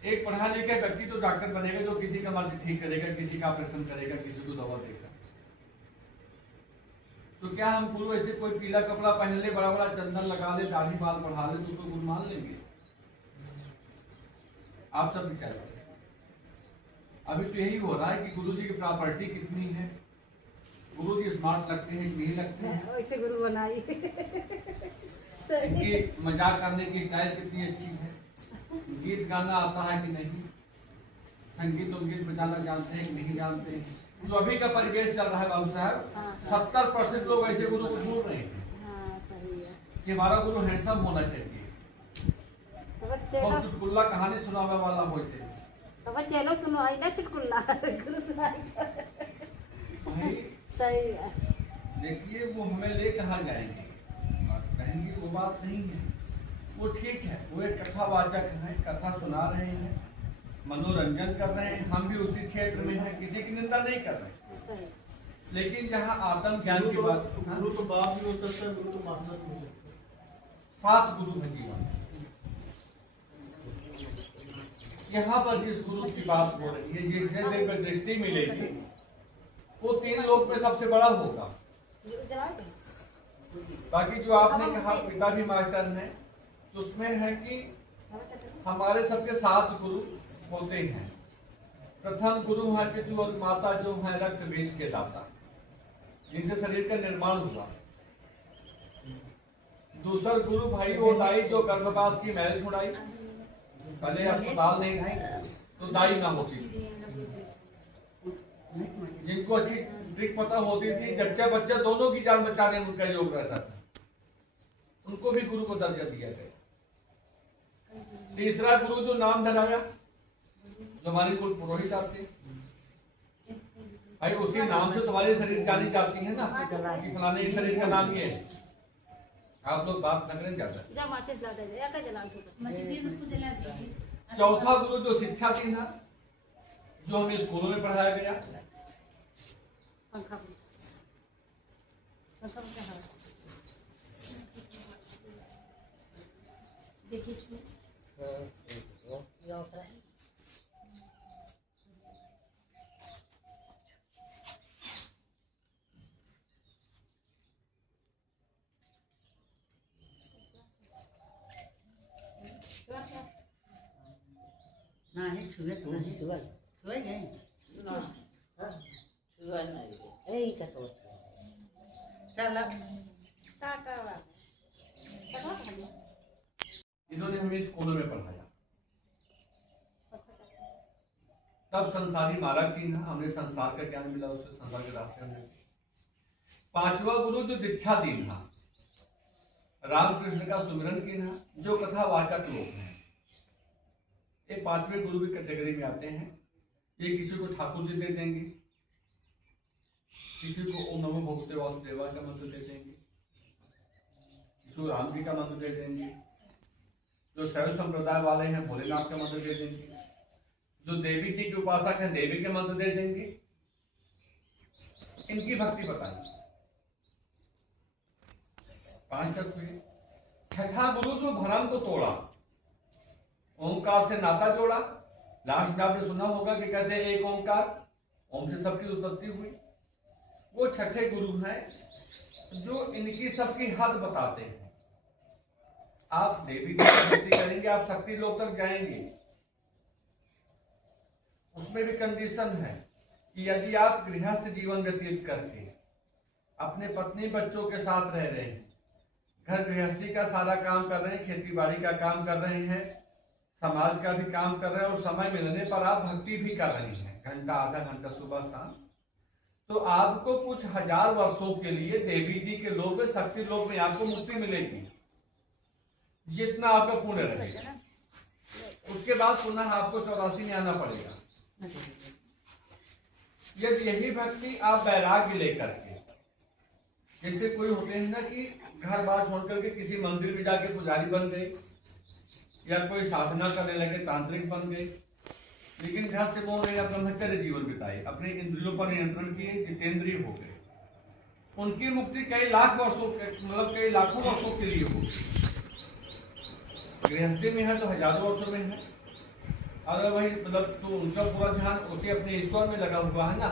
एक पढ़ा लिखा व्यक्ति तो डॉक्टर बनेगा, जो किसी का मर्ज ठीक करेगा, किसी का ऑपरेशन करेगा, किसी को दवा देगा। तो क्या हम गुरु ऐसे कोई पीला कपड़ा पहन ले, बड़ा बड़ा चंदन लगा ले, दाढ़ी बाल बढ़ा ले तो उसको गुरु मान लेंगे? आप सब विचार करें। अभी तो यही हो रहा है कि गुरु जी की प्रॉपर्टी कितनी है, गुरु जी स्मार्ट लगते हैं नहीं लगते हैं, वैसे गुरु बनाई इनकी मजाक करने की स्टाइल कितनी अच्छी है, गीत गाना आता है कि नहीं, संगीत और गीत बजाना जानते हैं कि नहीं जानते हैं। जो अभी का परिवेश चल रहा है बाबू साहब, 70% लोग ऐसे गुरु को भूल रहे हैं कि हमारा गुरु हैंडसम होना चाहिए, बहुत चुटकुल्ला कहानी सुनावे वाला हो चाहिए। तो चलो सुनो आई ना चुटकुल्ला गुरु सुनाई भाई सही है। देखिए वो हमें ले कहाँ जाएंगे, कहेंगे वो बात नहीं है। वो ठीक है, वो एक कथावाचक है, कथा सुना रहे हैं, मनोरंजन कर रहे हैं, हम भी उसी क्षेत्र में हैं, किसी की निंदा नहीं कर रहे हैं। लेकिन जहाँ आत्म ज्ञान की बात, गुरु तो बाप भी हो सकता है, गुरु तो मास्टर भी हो सकता है। 7 गुरु है जीवन में। यहाँ पर जिस गुरु की बात हो रही है, जिसे दिव्य दृष्टि मिलेगी, वो 3 लोक में सबसे बड़ा होगा। बाकी जो आपने कहा पिता भी मास्टर है, तो उसमें है कि हमारे सबके 7 गुरु होते हैं। प्रथम गुरु है पितृ और माता, जो है रक्त बीज के दाता, जिनसे शरीर का निर्माण हुआ। दूसरा गुरु भाई वो दाई, जो गर्भवास की मैल छुड़ाई। पहले अस्पताल नहीं तो दाई ना होती थी, जिनको अच्छी ट्रिक पता होती थी, जच्चा बच्चा दोनों की जान बचाने में उनका योग रहता था, उनको भी गुरु को दर्जा दिया गया। तीसरा गुरु जो नाम धराया, जो हमारे कुल पुरोहित आते, भाई उसी नाम से तुम्हारी शरीर जानी जाती है ना, कि फलाने इस शरीर का नाम ये है। आप लोग बात न करें ज्यादा। चौथा गुरु जो शिक्षा दी ना, जो हमें स्कूलों में पढ़ाया गया। नहीं छुए नहीं छुए छुए नहीं ना छुए नहीं ए का तो चल इन्होंने हमें स्कूलों में पढ़ाया। तब संसारी मार्ग सीखा, हमें संसार का ज्ञान मिला, उससे संसार के रास्ते में। पांचवा गुरु जो दीक्षा दीना, रामकृष्ण का सुमिरन कीना, जो कथा वाचक लोग हैं। ये 5वें गुरु की कैटेगरी में आते हैं। ये किसी को ठाकुर जी दे देंगे, किसी को ओम नमो भगवते वासुदेवा का मंत्र दे देंगे, किसी को राम जी का मंत्र दे देंगे, जो शैव संप्रदाय वाले हैं भोलेनाथ का मंत्र दे देंगे, जो देवी जी के उपासक हैं देवी के मंत्र दे देंगे। इनकी भक्ति बताइए। 5 तक हुए। छठा गुरु जो भ्रम को तोड़ा, ओंकार से नाता जोड़ा। लास्ट में आपने सुना होगा कि कहते हैं एक ओंकार, ओम से सबकी उत्पत्ति हुई। वो छठे गुरु हैं जो इनकी सबकी हद बताते हैं। आप देवी की भक्ति करेंगे, आप शक्ति लोक तक जाएंगे। उसमें भी कंडीशन है कि यदि आप गृहस्थ जीवन व्यतीत करके अपने पत्नी बच्चों के साथ रह रहे हैं, घर गृहस्थी का सारा काम कर रहे हैं, खेती बाड़ी का काम कर रहे हैं, समाज का भी काम कर रहे हैं, और समय मिलने पर आप भक्ति भी कर रही हैं, घंटा आधा घंटा सुबह शाम, तो आपको कुछ 1000 वर्षों के लिए देवी जी के लोक में, शक्ति लोक में आपको मुक्ति मिलेगी, जितना आपका पुण्य रहेगा। उसके बाद पुनः आपको 84 में आना पड़ेगा। यदि यही भक्ति आप वैराग्य लेकर के, जैसे कोई होते हैं ना कि घर बार छोड़ करके किसी मंदिर में जाके पुजारी बन गए, या कोई साधना करने लगे, तांत्रिक बन गए, लेकिन घर से बोल रहे या ब्रह्मचर्य जीवन बिताए, अपने इंद्रियों पर नियंत्रण किए, जितेंद्रिय हो गए, उनकी मुक्ति कई लाख वर्षों के, मतलब कई लाखों वर्षों के लिए होगी। गृहस्थी में है तो हजारों वर्षों में है। अगर वही मतलब तो उनका पूरा ध्यान उसे अपने ईश्वर में लगा हुआ है ना,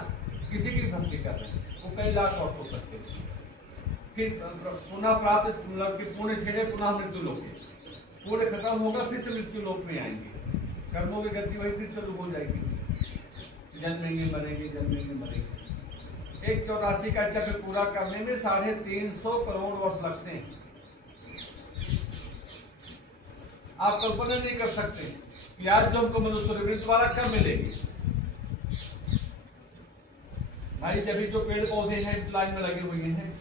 किसी की भक्ति कर रहे हैं, वो कई लाख वर्षों तक के, फिर पुनः प्राप्त मतलब कि पुण्य छेड़े पुनः मृत्यु लोक, पुण्य खत्म होगा फिर से मृत्यु लोक में आएंगे, कर्मों की गति वही फिर चालू हो जाएगी, जन्मेंगे मरेंगे जन्मेंगे मरेंगे। एक 84 का चक्र पूरा करने में 350 करोड़ वर्ष लगते हैं। आप कल्पना नहीं कर सकते कि आज जो हमको मनुष्य द्वारा कब मिलेगी। भाई जब जो पेड़ पौधे हैं लाइन में लगे हुए हैं,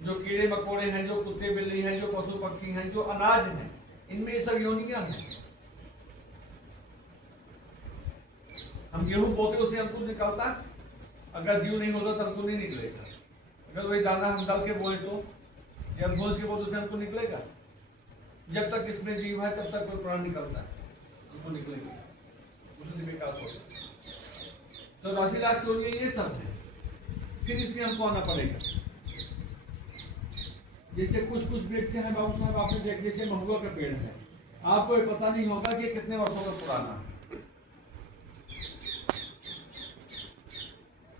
जो कीड़े मकोड़े हैं, जो कुत्ते बिल्ली हैं, जो पशु पक्षी हैं, जो अनाज हैं, इनमें ये सब योनियां हैं। हम गेहूं बोते उसमें अंकुर निकलता, अगर जीव नहीं होता तो अंकुर नहीं निकलेगा। अगर वही दाना हम डाल के बोए तो, या भूस के बोते उसमें अंकुर निकलेगा। जब तक इसमें जीव है तब तक कोई प्राण निकलता है, अंकुर निकलेगा, उससे विकास होगा। तो 84 लाख योनियां ये सब है, फिर इसमें हमको आना पड़ेगा। जैसे कुछ वृक्ष है बाबू साहब, आपने देख, जैसे महुआ का पेड़ है, आपको ये पता नहीं होगा कि कितने वर्षों का पुराना है।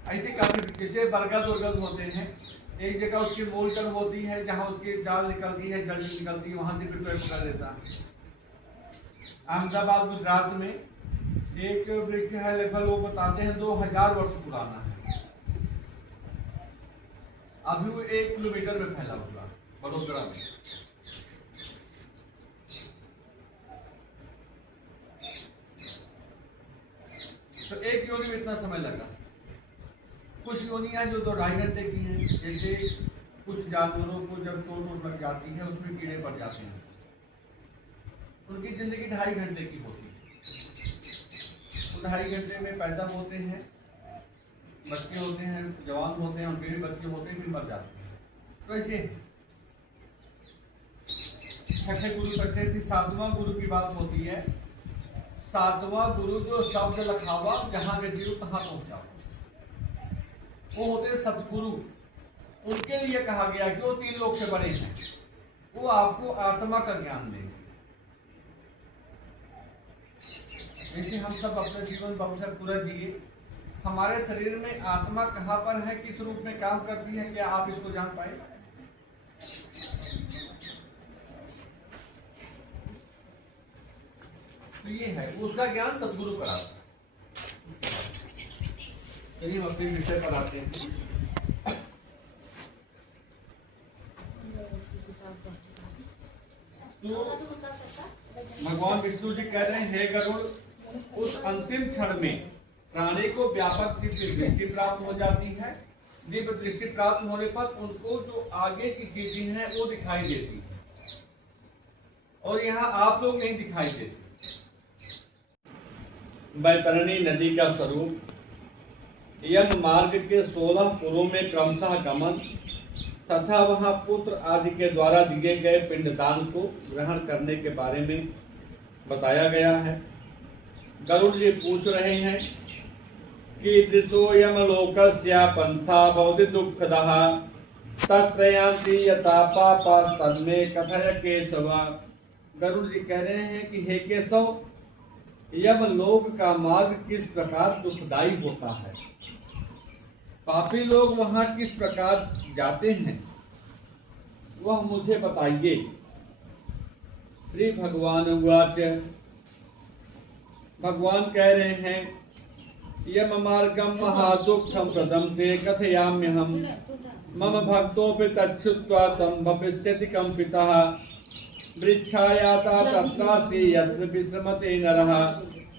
ऐसे काफी जैसे बरगद उर्गद होते हैं, एक जगह उसकी मूल जड़ होती है, जहां उसकी डाल निकलती है, जड़ निकलती है, वहां से फिर पेड़ पकड़ लेता है। अहमदाबाद गुजरात में एक वृक्ष है, लगभग वो बताते हैं 2000 वर्ष पुराना है। अभी वो 1 किलोमीटर में फैला हुआ बड़ोदरा में। तो एक योनि में इतना समय लगा। कुछ योनियां जो 2-2.5 घंटे की हैं, जैसे कुछ जानवरों को जब चोट लग जाती है उसमें कीड़े पड़ जाते हैं, उनकी जिंदगी 2.5 घंटे की होती है। तो 2.5 घंटे में पैदा होते हैं, बच्चे होते हैं, जवान होते हैं, उनके भी बच्चे होते हैं, फिर मर जाते हैं। तो ऐसे 6ठे गुरु तक थे। फिर 7वां गुरु की बात होती है। 7वां गुरु जो शब्द लखावा जहां गए तहां पहुंचा, वो होते सतगुरु। उनके लिए कहा गया कि वो 3 लोग से बड़े हैं, वो आपको आत्मा का ज्ञान देंगे। जैसे हम सब अपना जीवन बहुत से पूरा जिए, हमारे शरीर में आत्मा कहाँ पर है, किस रूप में काम करती है, क्या आप इसको जान पाए? तो ये है, उसका ज्ञान सदगुरु कराता है। चलिए हम अपने विषय पर आते हैं। तो भगवान विष्णु जी कह रहे हैं, हे गरुड़, उस अंतिम क्षण में प्राणी को व्यापक दिव्य दृष्टि प्राप्त हो जाती है। दिव्य दृष्टि प्राप्त होने पर उनको जो आगे की चीजें हैं वो दिखाई देती है, और यहाँ आप लोग नहीं दिखाई देते। बैतरणी नदी का स्वरूप यम मार्ग के 16 पुरों में क्रमशः गमन तथा वहां पुत्र आदि के द्वारा दिए गए पिंडदान को ग्रहण करने के बारे में बताया गया है। गरुड़ जी पूछ रहे हैं कि दृशोयम लोकस्य पंथा बहुत दुःखदः तत्र यान्ति यथा पापा तन्मे कथय केशव। गरुड़ जी कह रहे हैं कि हे केशव, यम लोक का मार्ग किस प्रकार दुखदाई होता है, पापी लोग वहां किस प्रकार जाते हैं, वह मुझे बताइए। श्री भगवान उवाच, भगवान कह रहे हैं, यम मार्गम महादुःखम प्रदम ते कथयाम्यहम् मम भक्तोऽपि तच्छ्रुत्वा तं भविष्यति कंपितः वृक्षायाता तत्रास्ति यत्र विश्रमते नरः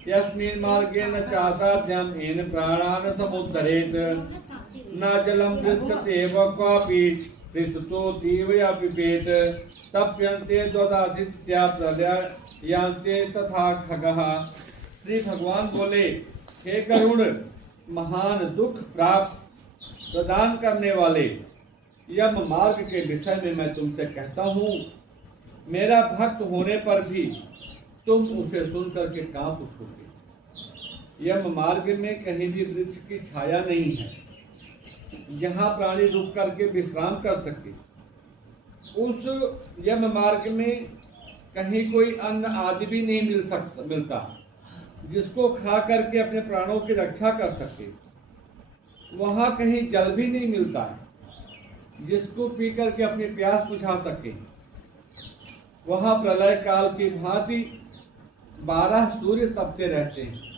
यस्मिन् मार्गेण चासाध्यं येन प्राणान् समुद्धरेत् न जलं दृश्यते व क्वापि दृश्यतो तीव या पिबेत् तप्यन्ते द्वदासित्या प्रलयान्ते तथा खगः। श्री भगवान बोले, हे गरुड़, महान दुख प्राप्त प्रदान करने वाले यम मार्ग के विषय में मैं तुमसे कहता हूँ, मेरा भक्त होने पर भी तुम उसे सुनकर के कांप उठोगे। यम मार्ग में कहीं भी वृक्ष की छाया नहीं है जहाँ प्राणी रुक करके विश्राम कर सके। उस यम मार्ग में कहीं कोई अन्न आदि भी नहीं मिलता जिसको खा करके अपने प्राणों की रक्षा कर सके। वहाँ कहीं जल भी नहीं मिलता है जिसको पी करके अपनी प्यास बुझा सके। वहाँ प्रलय काल की भांति 12 सूर्य तपते रहते हैं।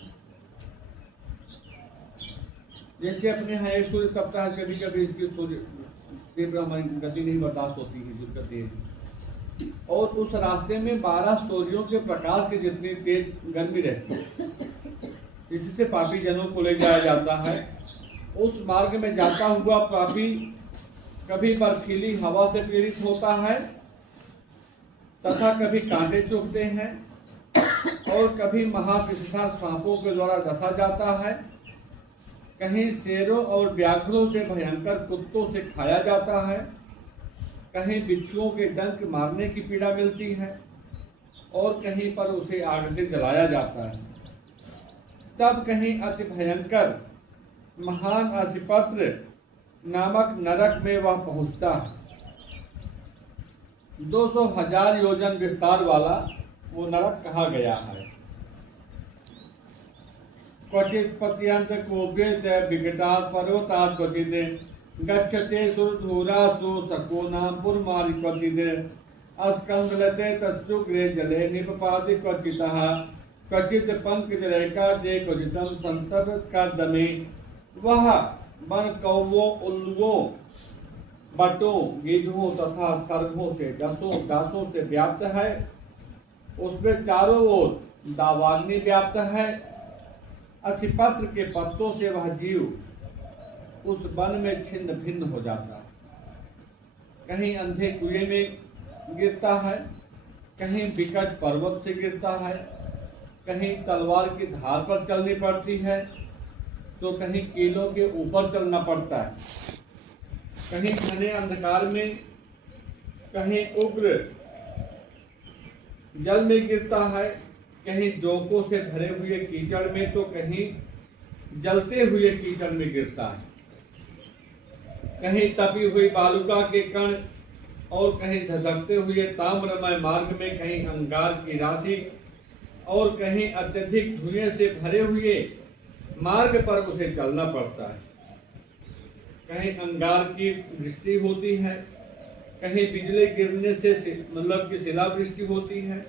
जैसे अपने यहाँ एक सूर्य तपता है, कभी कभी इसकी सूर्य तीव्र हमारी गति नहीं बर्दाश्त होती है जिसका तेज, और उस रास्ते में 12 सूर्यों के प्रकाश की जितनी तेज गर्मी रहती है, इससे पापी जनों को ले जाया जाता है। उस मार्ग में जाता हुआ पापी कभी बर्फीली हवा से पीड़ित होता है तथा कभी कांटे चुभते हैं और कभी महाविषाक्त सांपों के द्वारा डसा जाता है, कहीं शेरों और व्याघ्रों से भयंकर कुत्तों से खाया जाता है, कहीं बिच्छुओं के डंक मारने की पीड़ा मिलती है और कहीं पर उसे आग से जलाया जाता है। तब कहीं अति भयंकर महान असिपत्र नामक नरक में वह पहुंचता है। 200,000 योजन विस्तार वाला वो नरक कहा गया है। क्वचित पत्यंत कोप्येत विकटात् पर्वतात् क्वचित् गच्छते सुरधूरासु सको नाम पुरमारि क्वचित् अस्कंदलते तस्सुग्रे जले निपपाति क्वचितः क्वचित पंकजरेखाटे क्वचितम संतप्त कर्दमे। वह वन कौवों, उल्लुओं, बटों, गिद्धों तथा सर्गों से दासों से व्याप्त है। उसमें चारों ओर दावाग्नि व्याप्त है। असिपत्र के पत्तों से वह जीव उस वन में छिन्न भिन्न हो जाता है। कहीं अंधे कुएं में गिरता है, कहीं विकट पर्वत से गिरता है, कहीं तलवार की धार पर चलनी पड़ती है, तो कहीं कीलों के ऊपर चलना पड़ता है, कहीं घने अंधकार में, कहीं उग्र जल में गिरता है, कहीं जोकों से भरे हुए कीचड़ में, तो कहीं जलते हुए कीचड़ में गिरता है, कहीं तपी हुई बालुका के कण और कहीं धधकते हुए ताम्रमय मार्ग में, कहीं अंगार की राशि और कहीं अत्यधिक धुएं से भरे हुए मार्ग पर उसे चलना पड़ता है। कहीं अंगार की वृष्टि होती है, कहीं बिजली गिरने से मतलब कि शिलावृष्टि होती है,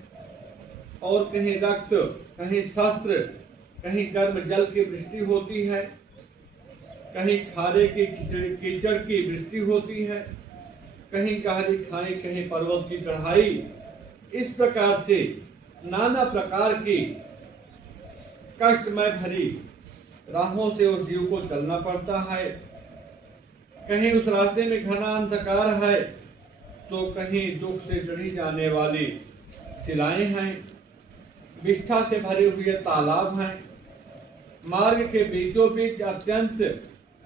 और कहीं रक्त, कहीं शस्त्र, कहीं गर्म जल की वृष्टि होती है, कहीं खारे की कीचड़ की वृष्टि होती है, कहीं गहरी खाई, कहीं पर्वत की चढ़ाई। इस प्रकार से नाना प्रकार की कष्टमय भरी राहों से उस जीव को चलना पड़ता है। कहीं उस रास्ते में घना अंधकार है, तो कहीं दुख से चढ़ी जाने वाली शिलाएं हैं, विष्ठा से भरे हुए तालाब हैं, मार्ग के बीचों बीच अत्यंत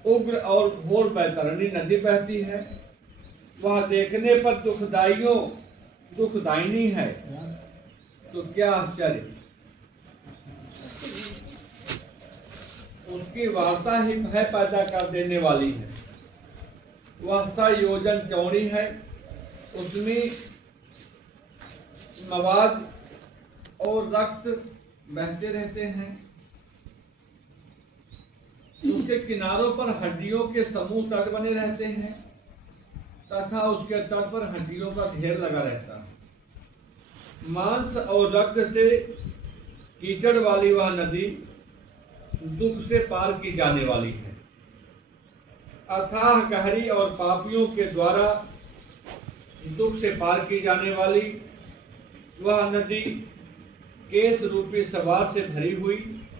उग्र और घोर बैतरणी नदी बहती है। वह देखने पर दुखदायिनी है, तो क्या आश्चर्य, उसकी वार्ता ही भय पैदा कर देने वाली है। वह 100 योजन चौड़ी है, उसमें मवाद और रक्त बहते रहते हैं। उसके किनारों पर हड्डियों के समूह तट बने रहते हैं तथा उसके तट पर हड्डियों का ढेर लगा रहता है। मांस और रक्त से कीचड़ वाली वह नदी दुख से पार की जाने वाली है। अथाह गहरी और पापियों के द्वारा दुख से पार की जाने वाली वह नदी केस रूपी सवार से भरी हुई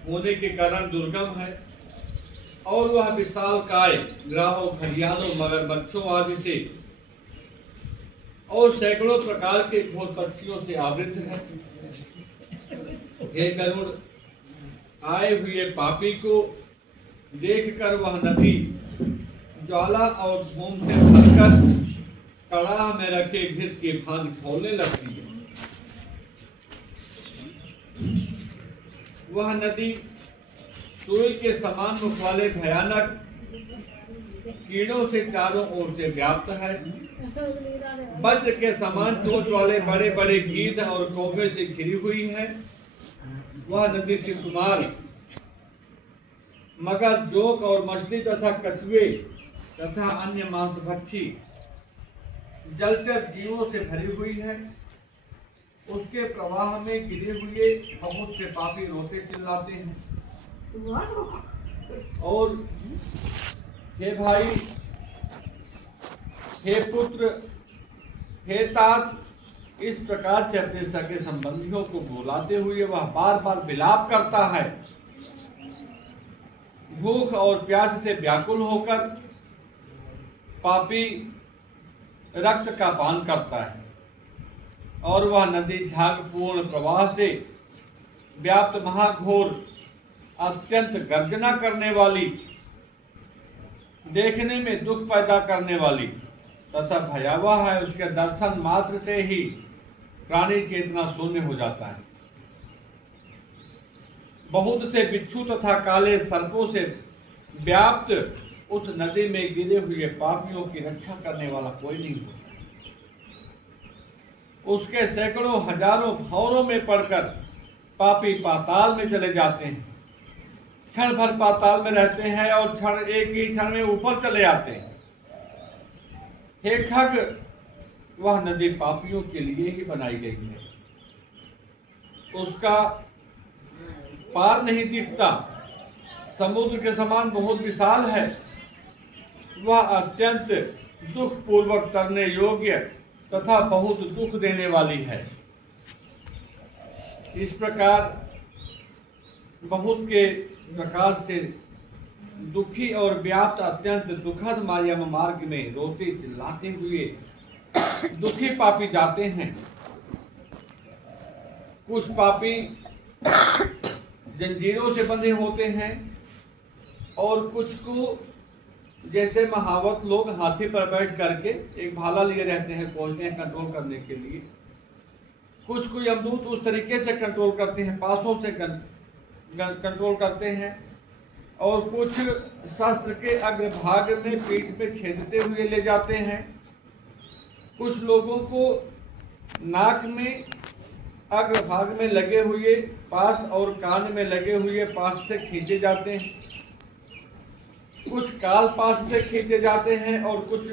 होने के कारण दुर्गम है, और वह विशाल काय, ग्राहों, घड़ियालों, मगरमच्छों आदि से और सैकड़ों प्रकार के घोर पक्षियों से आवृत है। हे गरुड़, आए हुए पापी को देखकर वह नदी ज्वाला और धूम से भरकर कड़ाह में रखे घृत की भांति खौलने लगती है। वह नदी सूर्य के समान मुख वाले भयानक कीड़ों से चारों ओर से व्याप्त है। वज्र के समान चोंच वाले बड़े बड़े गीध और कौवे से घिरी हुई है। वह नदी शिशुमार, मगर, जोक और मछली तथा कछुए तथा अन्य मांसभक्षी जलचर जीवों से भरी हुई है। उसके प्रवाह में गिरे हुए बहुत से पापी रोते चिल्लाते हैं। और हे भाई, हे पुत्र, हे तात, इस प्रकार से अपने सगे संबंधियों को बुलाते हुए वह बार बार विलाप करता है। भूख और प्यास से व्याकुल होकर पापी रक्त का पान करता है, और वह नदी झाग पूर्ण प्रवाह से व्याप्त महाघोर अत्यंत गर्जना करने वाली, देखने में दुख पैदा करने वाली तथा भयावह है। उसके दर्शन मात्र से ही प्राणी चेतना शून्य हो जाता है। बहुत से बिच्छू तथा काले सर्पों से व्याप्त उस नदी में गिरे हुए पापियों की रक्षा करने वाला कोई नहीं होता। उसके सैकड़ों हजारों भंवरों में पड़कर पापी पाताल में चले जाते हैं। क्षण भर पाताल में रहते हैं और एक ही क्षण में ऊपर चले आते हैं। हे खग, वह नदी पापियों के लिए ही बनाई गई है। उसका पार नहीं दिखता, समुद्र के समान बहुत विशाल है। वह अत्यंत दुख पूर्वक तरने योग्य तथा बहुत दुख देने वाली है। इस प्रकार बहुत के प्रकार से दुखी और व्याप्त अत्यंत दुखद यम मार्ग में रोते चिल्लाते हुए दुखी पापी जाते हैं। कुछ पापी जंजीरों से बंधे होते हैं और कुछ को जैसे महावत लोग हाथी पर बैठ करके एक भाला लिए रहते हैं, पहुंचते हैं कंट्रोल करने के लिए। कुछ को यमदूत उस तरीके से कंट्रोल करते हैं, पासों से कंट्रोल करते हैं, और कुछ शस्त्र के अग्रभाग में पीठ पे छेदते हुए ले जाते हैं। कुछ लोगों को नाक में अग्रभाग में लगे हुए पास और कान में लगे हुए पास से खींचे जाते हैं। कुछ काल पास से खींचे जाते हैं और कुछ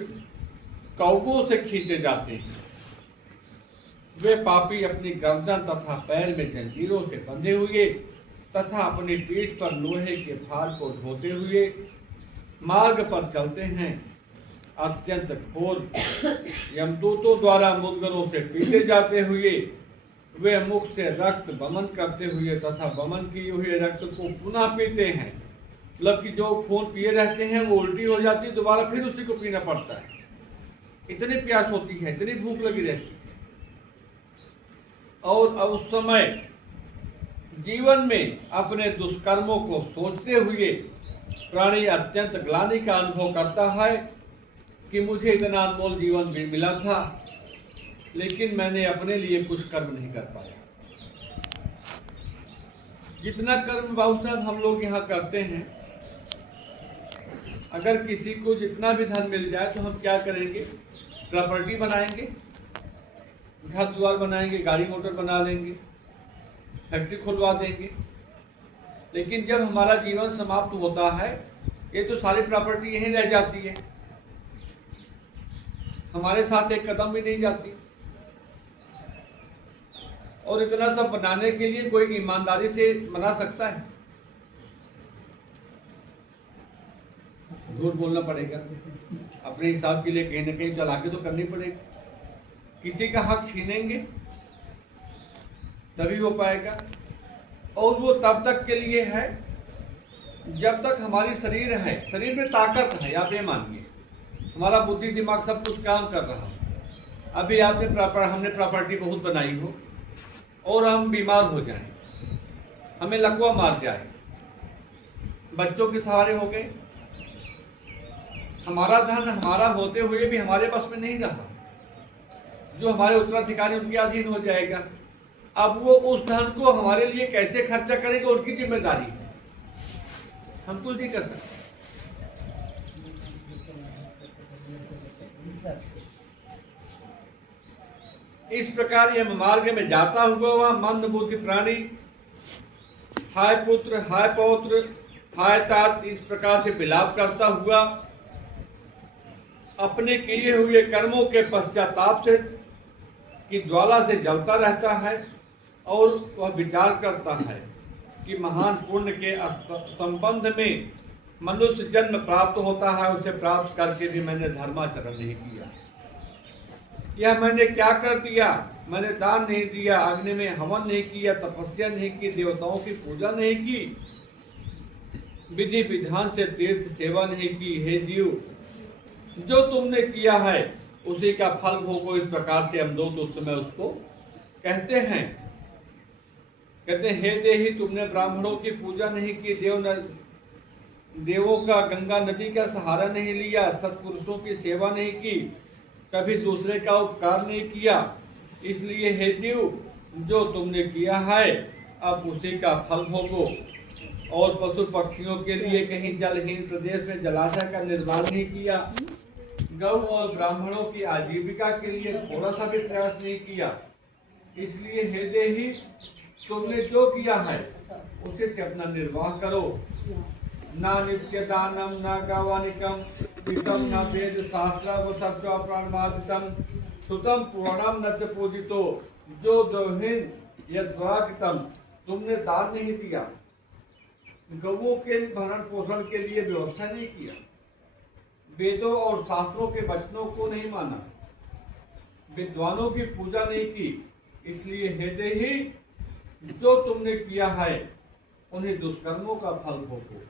कौवों से खींचे जाते हैं। वे पापी अपनी गर्दन तथा पैर में जंजीरों से बंधे हुए तथा अपनी पीठ पर लोहे के भार को ढोते हुए मार्ग पर चलते हैं। अत्यंत घोर यमदूतों द्वारा मुद्गरों से पीटे जाते हुए वे मुख से रक्त बमन करते हुए तथा बमन किए हुए रक्त को पुनः पीते हैं। मतलब कि जो खून पिए रहते हैं वो उल्टी हो जाती है, दोबारा फिर उसी को पीना पड़ता है। इतनी प्यास होती है, इतनी भूख लगी रहती है। और उस समय जीवन में अपने दुष्कर्मों को सोचते हुए प्राणी अत्यंत ग्लानि का अनुभव करता है कि मुझे इतना अनमोल जीवन भी मिला था, लेकिन मैंने अपने लिए कुछ कर्म नहीं कर पाया। जितना कर्म बाबू साहब हम लोग यहाँ करते हैं, अगर किसी को जितना भी धन मिल जाए तो हम क्या करेंगे? प्रॉपर्टी बनाएंगे, घर द्वार बनाएंगे, गाड़ी मोटर बना लेंगे, फैक्ट्री खुलवा देंगे। लेकिन जब हमारा जीवन समाप्त होता है, ये तो सारी प्रॉपर्टी यहीं रह जाती है, हमारे साथ एक कदम भी नहीं जाती। और इतना सब बनाने के लिए कोई ईमानदारी से बना सकता है? झूठ बोलना पड़ेगा, अपने हिसाब के लिए कहीं ना कहीं चला के तो करनी पड़ेगी। किसी का हक छीनेंगे तभी हो पाएगा, और वो तब तक के लिए है जब तक हमारी शरीर है, शरीर में ताकत है। आप ये मानिए हमारा बुद्धि दिमाग सब कुछ काम कर रहा है। अभी हमने प्रॉपर्टी बहुत बनाई हो और हम बीमार हो जाएं, हमें लकवा मार जाए, बच्चों के सहारे हो गए, हमारा धन हमारा होते हुए भी हमारे पास में नहीं रहा, जो हमारे उत्तराधिकारी उनके अधीन हो जाएगा। अब वो उस धन को हमारे लिए कैसे खर्चा करेंगे, उनकी जिम्मेदारी है, हम कुछ नहीं कर सकते। इस प्रकार यह मार्ग में जाता हुआ वह मंद बुद्धि प्राणी हाय पुत्र, हाय पौत्र, हाय तात, इस प्रकार से विलाप करता हुआ अपने किए हुए कर्मों के पश्चाताप से की ज्वाला से जलता रहता है। और वह विचार करता है कि महान पुण्य के संबंध में मनुष्य जन्म प्राप्त होता है, उसे प्राप्त करके भी मैंने धर्माचरण नहीं किया। यह मैंने क्या कर दिया? मैंने दान नहीं दिया, अग्नि में हवन नहीं किया, तपस्या नहीं की, देवताओं की पूजा नहीं की, विधि विधान से तीर्थ सेवा नहीं की। हे जीव, जो तुमने किया है उसी का फल भोगो। इस प्रकार से हम लोग उस समय उसको कहते हैं। कहते हैं, हे देही, तुमने ब्राह्मणों की पूजा नहीं की, देवों का गंगा नदी का सहारा नहीं लिया, सत्पुरुषों की सेवा नहीं की, कभी दूसरे का उपकार नहीं किया। इसलिए हे जीव, जो तुमने किया है अब उसी का फल भोगो। और पशु पक्षियों के लिए कहीं जलहीन प्रदेश में जलाशय का निर्माण नहीं किया, गौ और ब्राह्मणों की आजीविका के लिए थोड़ा सा भी प्रयास नहीं किया। इसलिए हे देही, तुमने जो किया है उसी से अपना निर्वाह करो। ना नित्य दानम, ना गावानिकम, पीतम न वेद शास्त्रम सत्व प्राणमादितम सुतम पुराणम न च पूजितो जो दोहिन यद्वाकितम। तुमने दान नहीं दिया, गौओं के भरण पोषण के लिए व्यवस्था नहीं किया, वेदों और शास्त्रों के वचनों को नहीं माना, विद्वानों की पूजा नहीं की, इसलिए हे देही जो तुमने किया है उन्हें दुष्कर्मों का फल भोगो।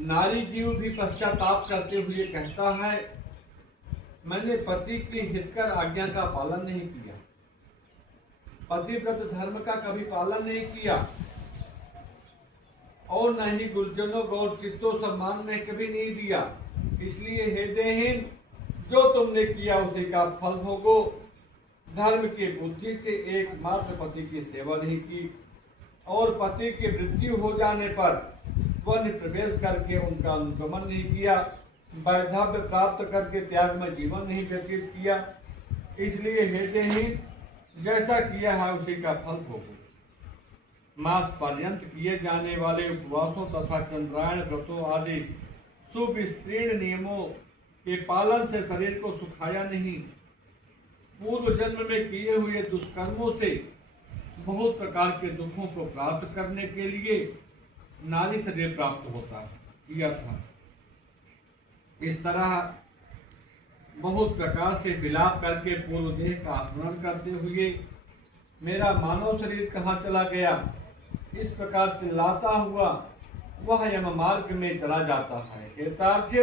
नारी जीव भी पश्चाताप करते हुए कहता है, मैंने पति के हितकर आज्ञा का पालन नहीं किया, पतिव्रत धर्म का कभी पालन नहीं किया और न ही गुरुजनों गौर चित्तों सम्मान में कभी नहीं दिया, इसलिए हे देहीन जो तुमने किया उसी का फल भोगो। धर्म की बुद्धि से एकमात्र पति की सेवा नहीं की और पति की मृत्यु हो जाने पर वन प्रवेश करके उनका अनुगमन नहीं किया, वैधव्य प्राप्त करके त्याग में जीवन नहीं व्यतीत किया, इसलिए हे देहीन जैसा किया है उसी का फल भोगो। मास पर्यंत किए जाने वाले उपवासों तथा चंद्रायण व्रतों आदि सुविस्तीर्ण नियमों के पालन से शरीर को सुखाया नहीं, पूर्व जन्म में किए हुए दुष्कर्मों से बहुत प्रकार के दुखों को प्राप्त करने के लिए नारी शरीर प्राप्त होता किया था। इस तरह बहुत प्रकार से विलाप करके पूर्व देह का स्मरण करते हुए मेरा मानव शरीर कहाँ चला गया, इस प्रकार चिल्लाता हुआ वह यम मार्ग में चला जाता है। हेतार्थ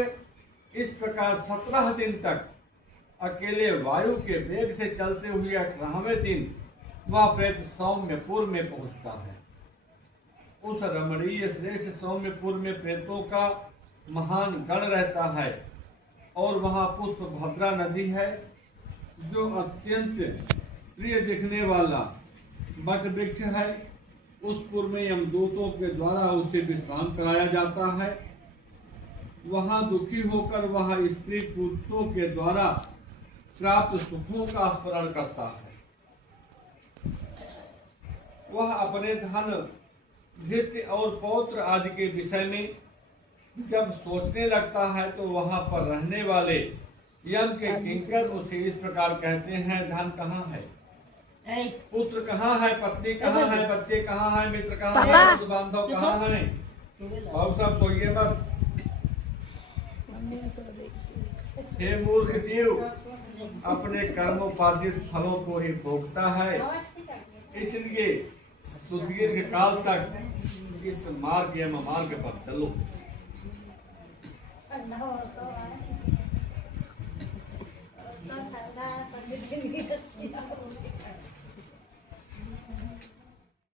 इस प्रकार 17 दिन तक अकेले वायु के वेग से चलते हुए 18वें दिन वह प्रेत सौम्यपुर में पहुंचता है। उस रमणीय श्रेष्ठ सौम्यपुर में प्रेतों का महान गण रहता है और वहां पुष्प भद्रा नदी है जो अत्यंत प्रिय दिखने वाला वट वृक्ष है। उस पुर में यमदूतों के द्वारा उसे विश्राम कराया जाता है। वहां दुखी होकर वह स्त्री पुरुषों के द्वारा प्राप्त सुखों का स्मरण करता है। वह अपने धन धृत्य और पौत्र आदि के विषय में जब सोचने लगता है तो वहां पर रहने वाले यम के किंकर उसे इस प्रकार कहते हैं, धन कहाँ है, पुत्र कहाँ है, पत्नी कहाँ है, बच्चे कहाँ है, मित्र कहाँ है, बंधु बांधव कहाँ है। और सब सोइए मत। हे मूर्ख जीव, अपने कर्मोपार्जित फलों को ही भोगता है, इसलिए सुदीर्घ काल तक इस मार्ग यम मार्ग पर चलो। ठंडा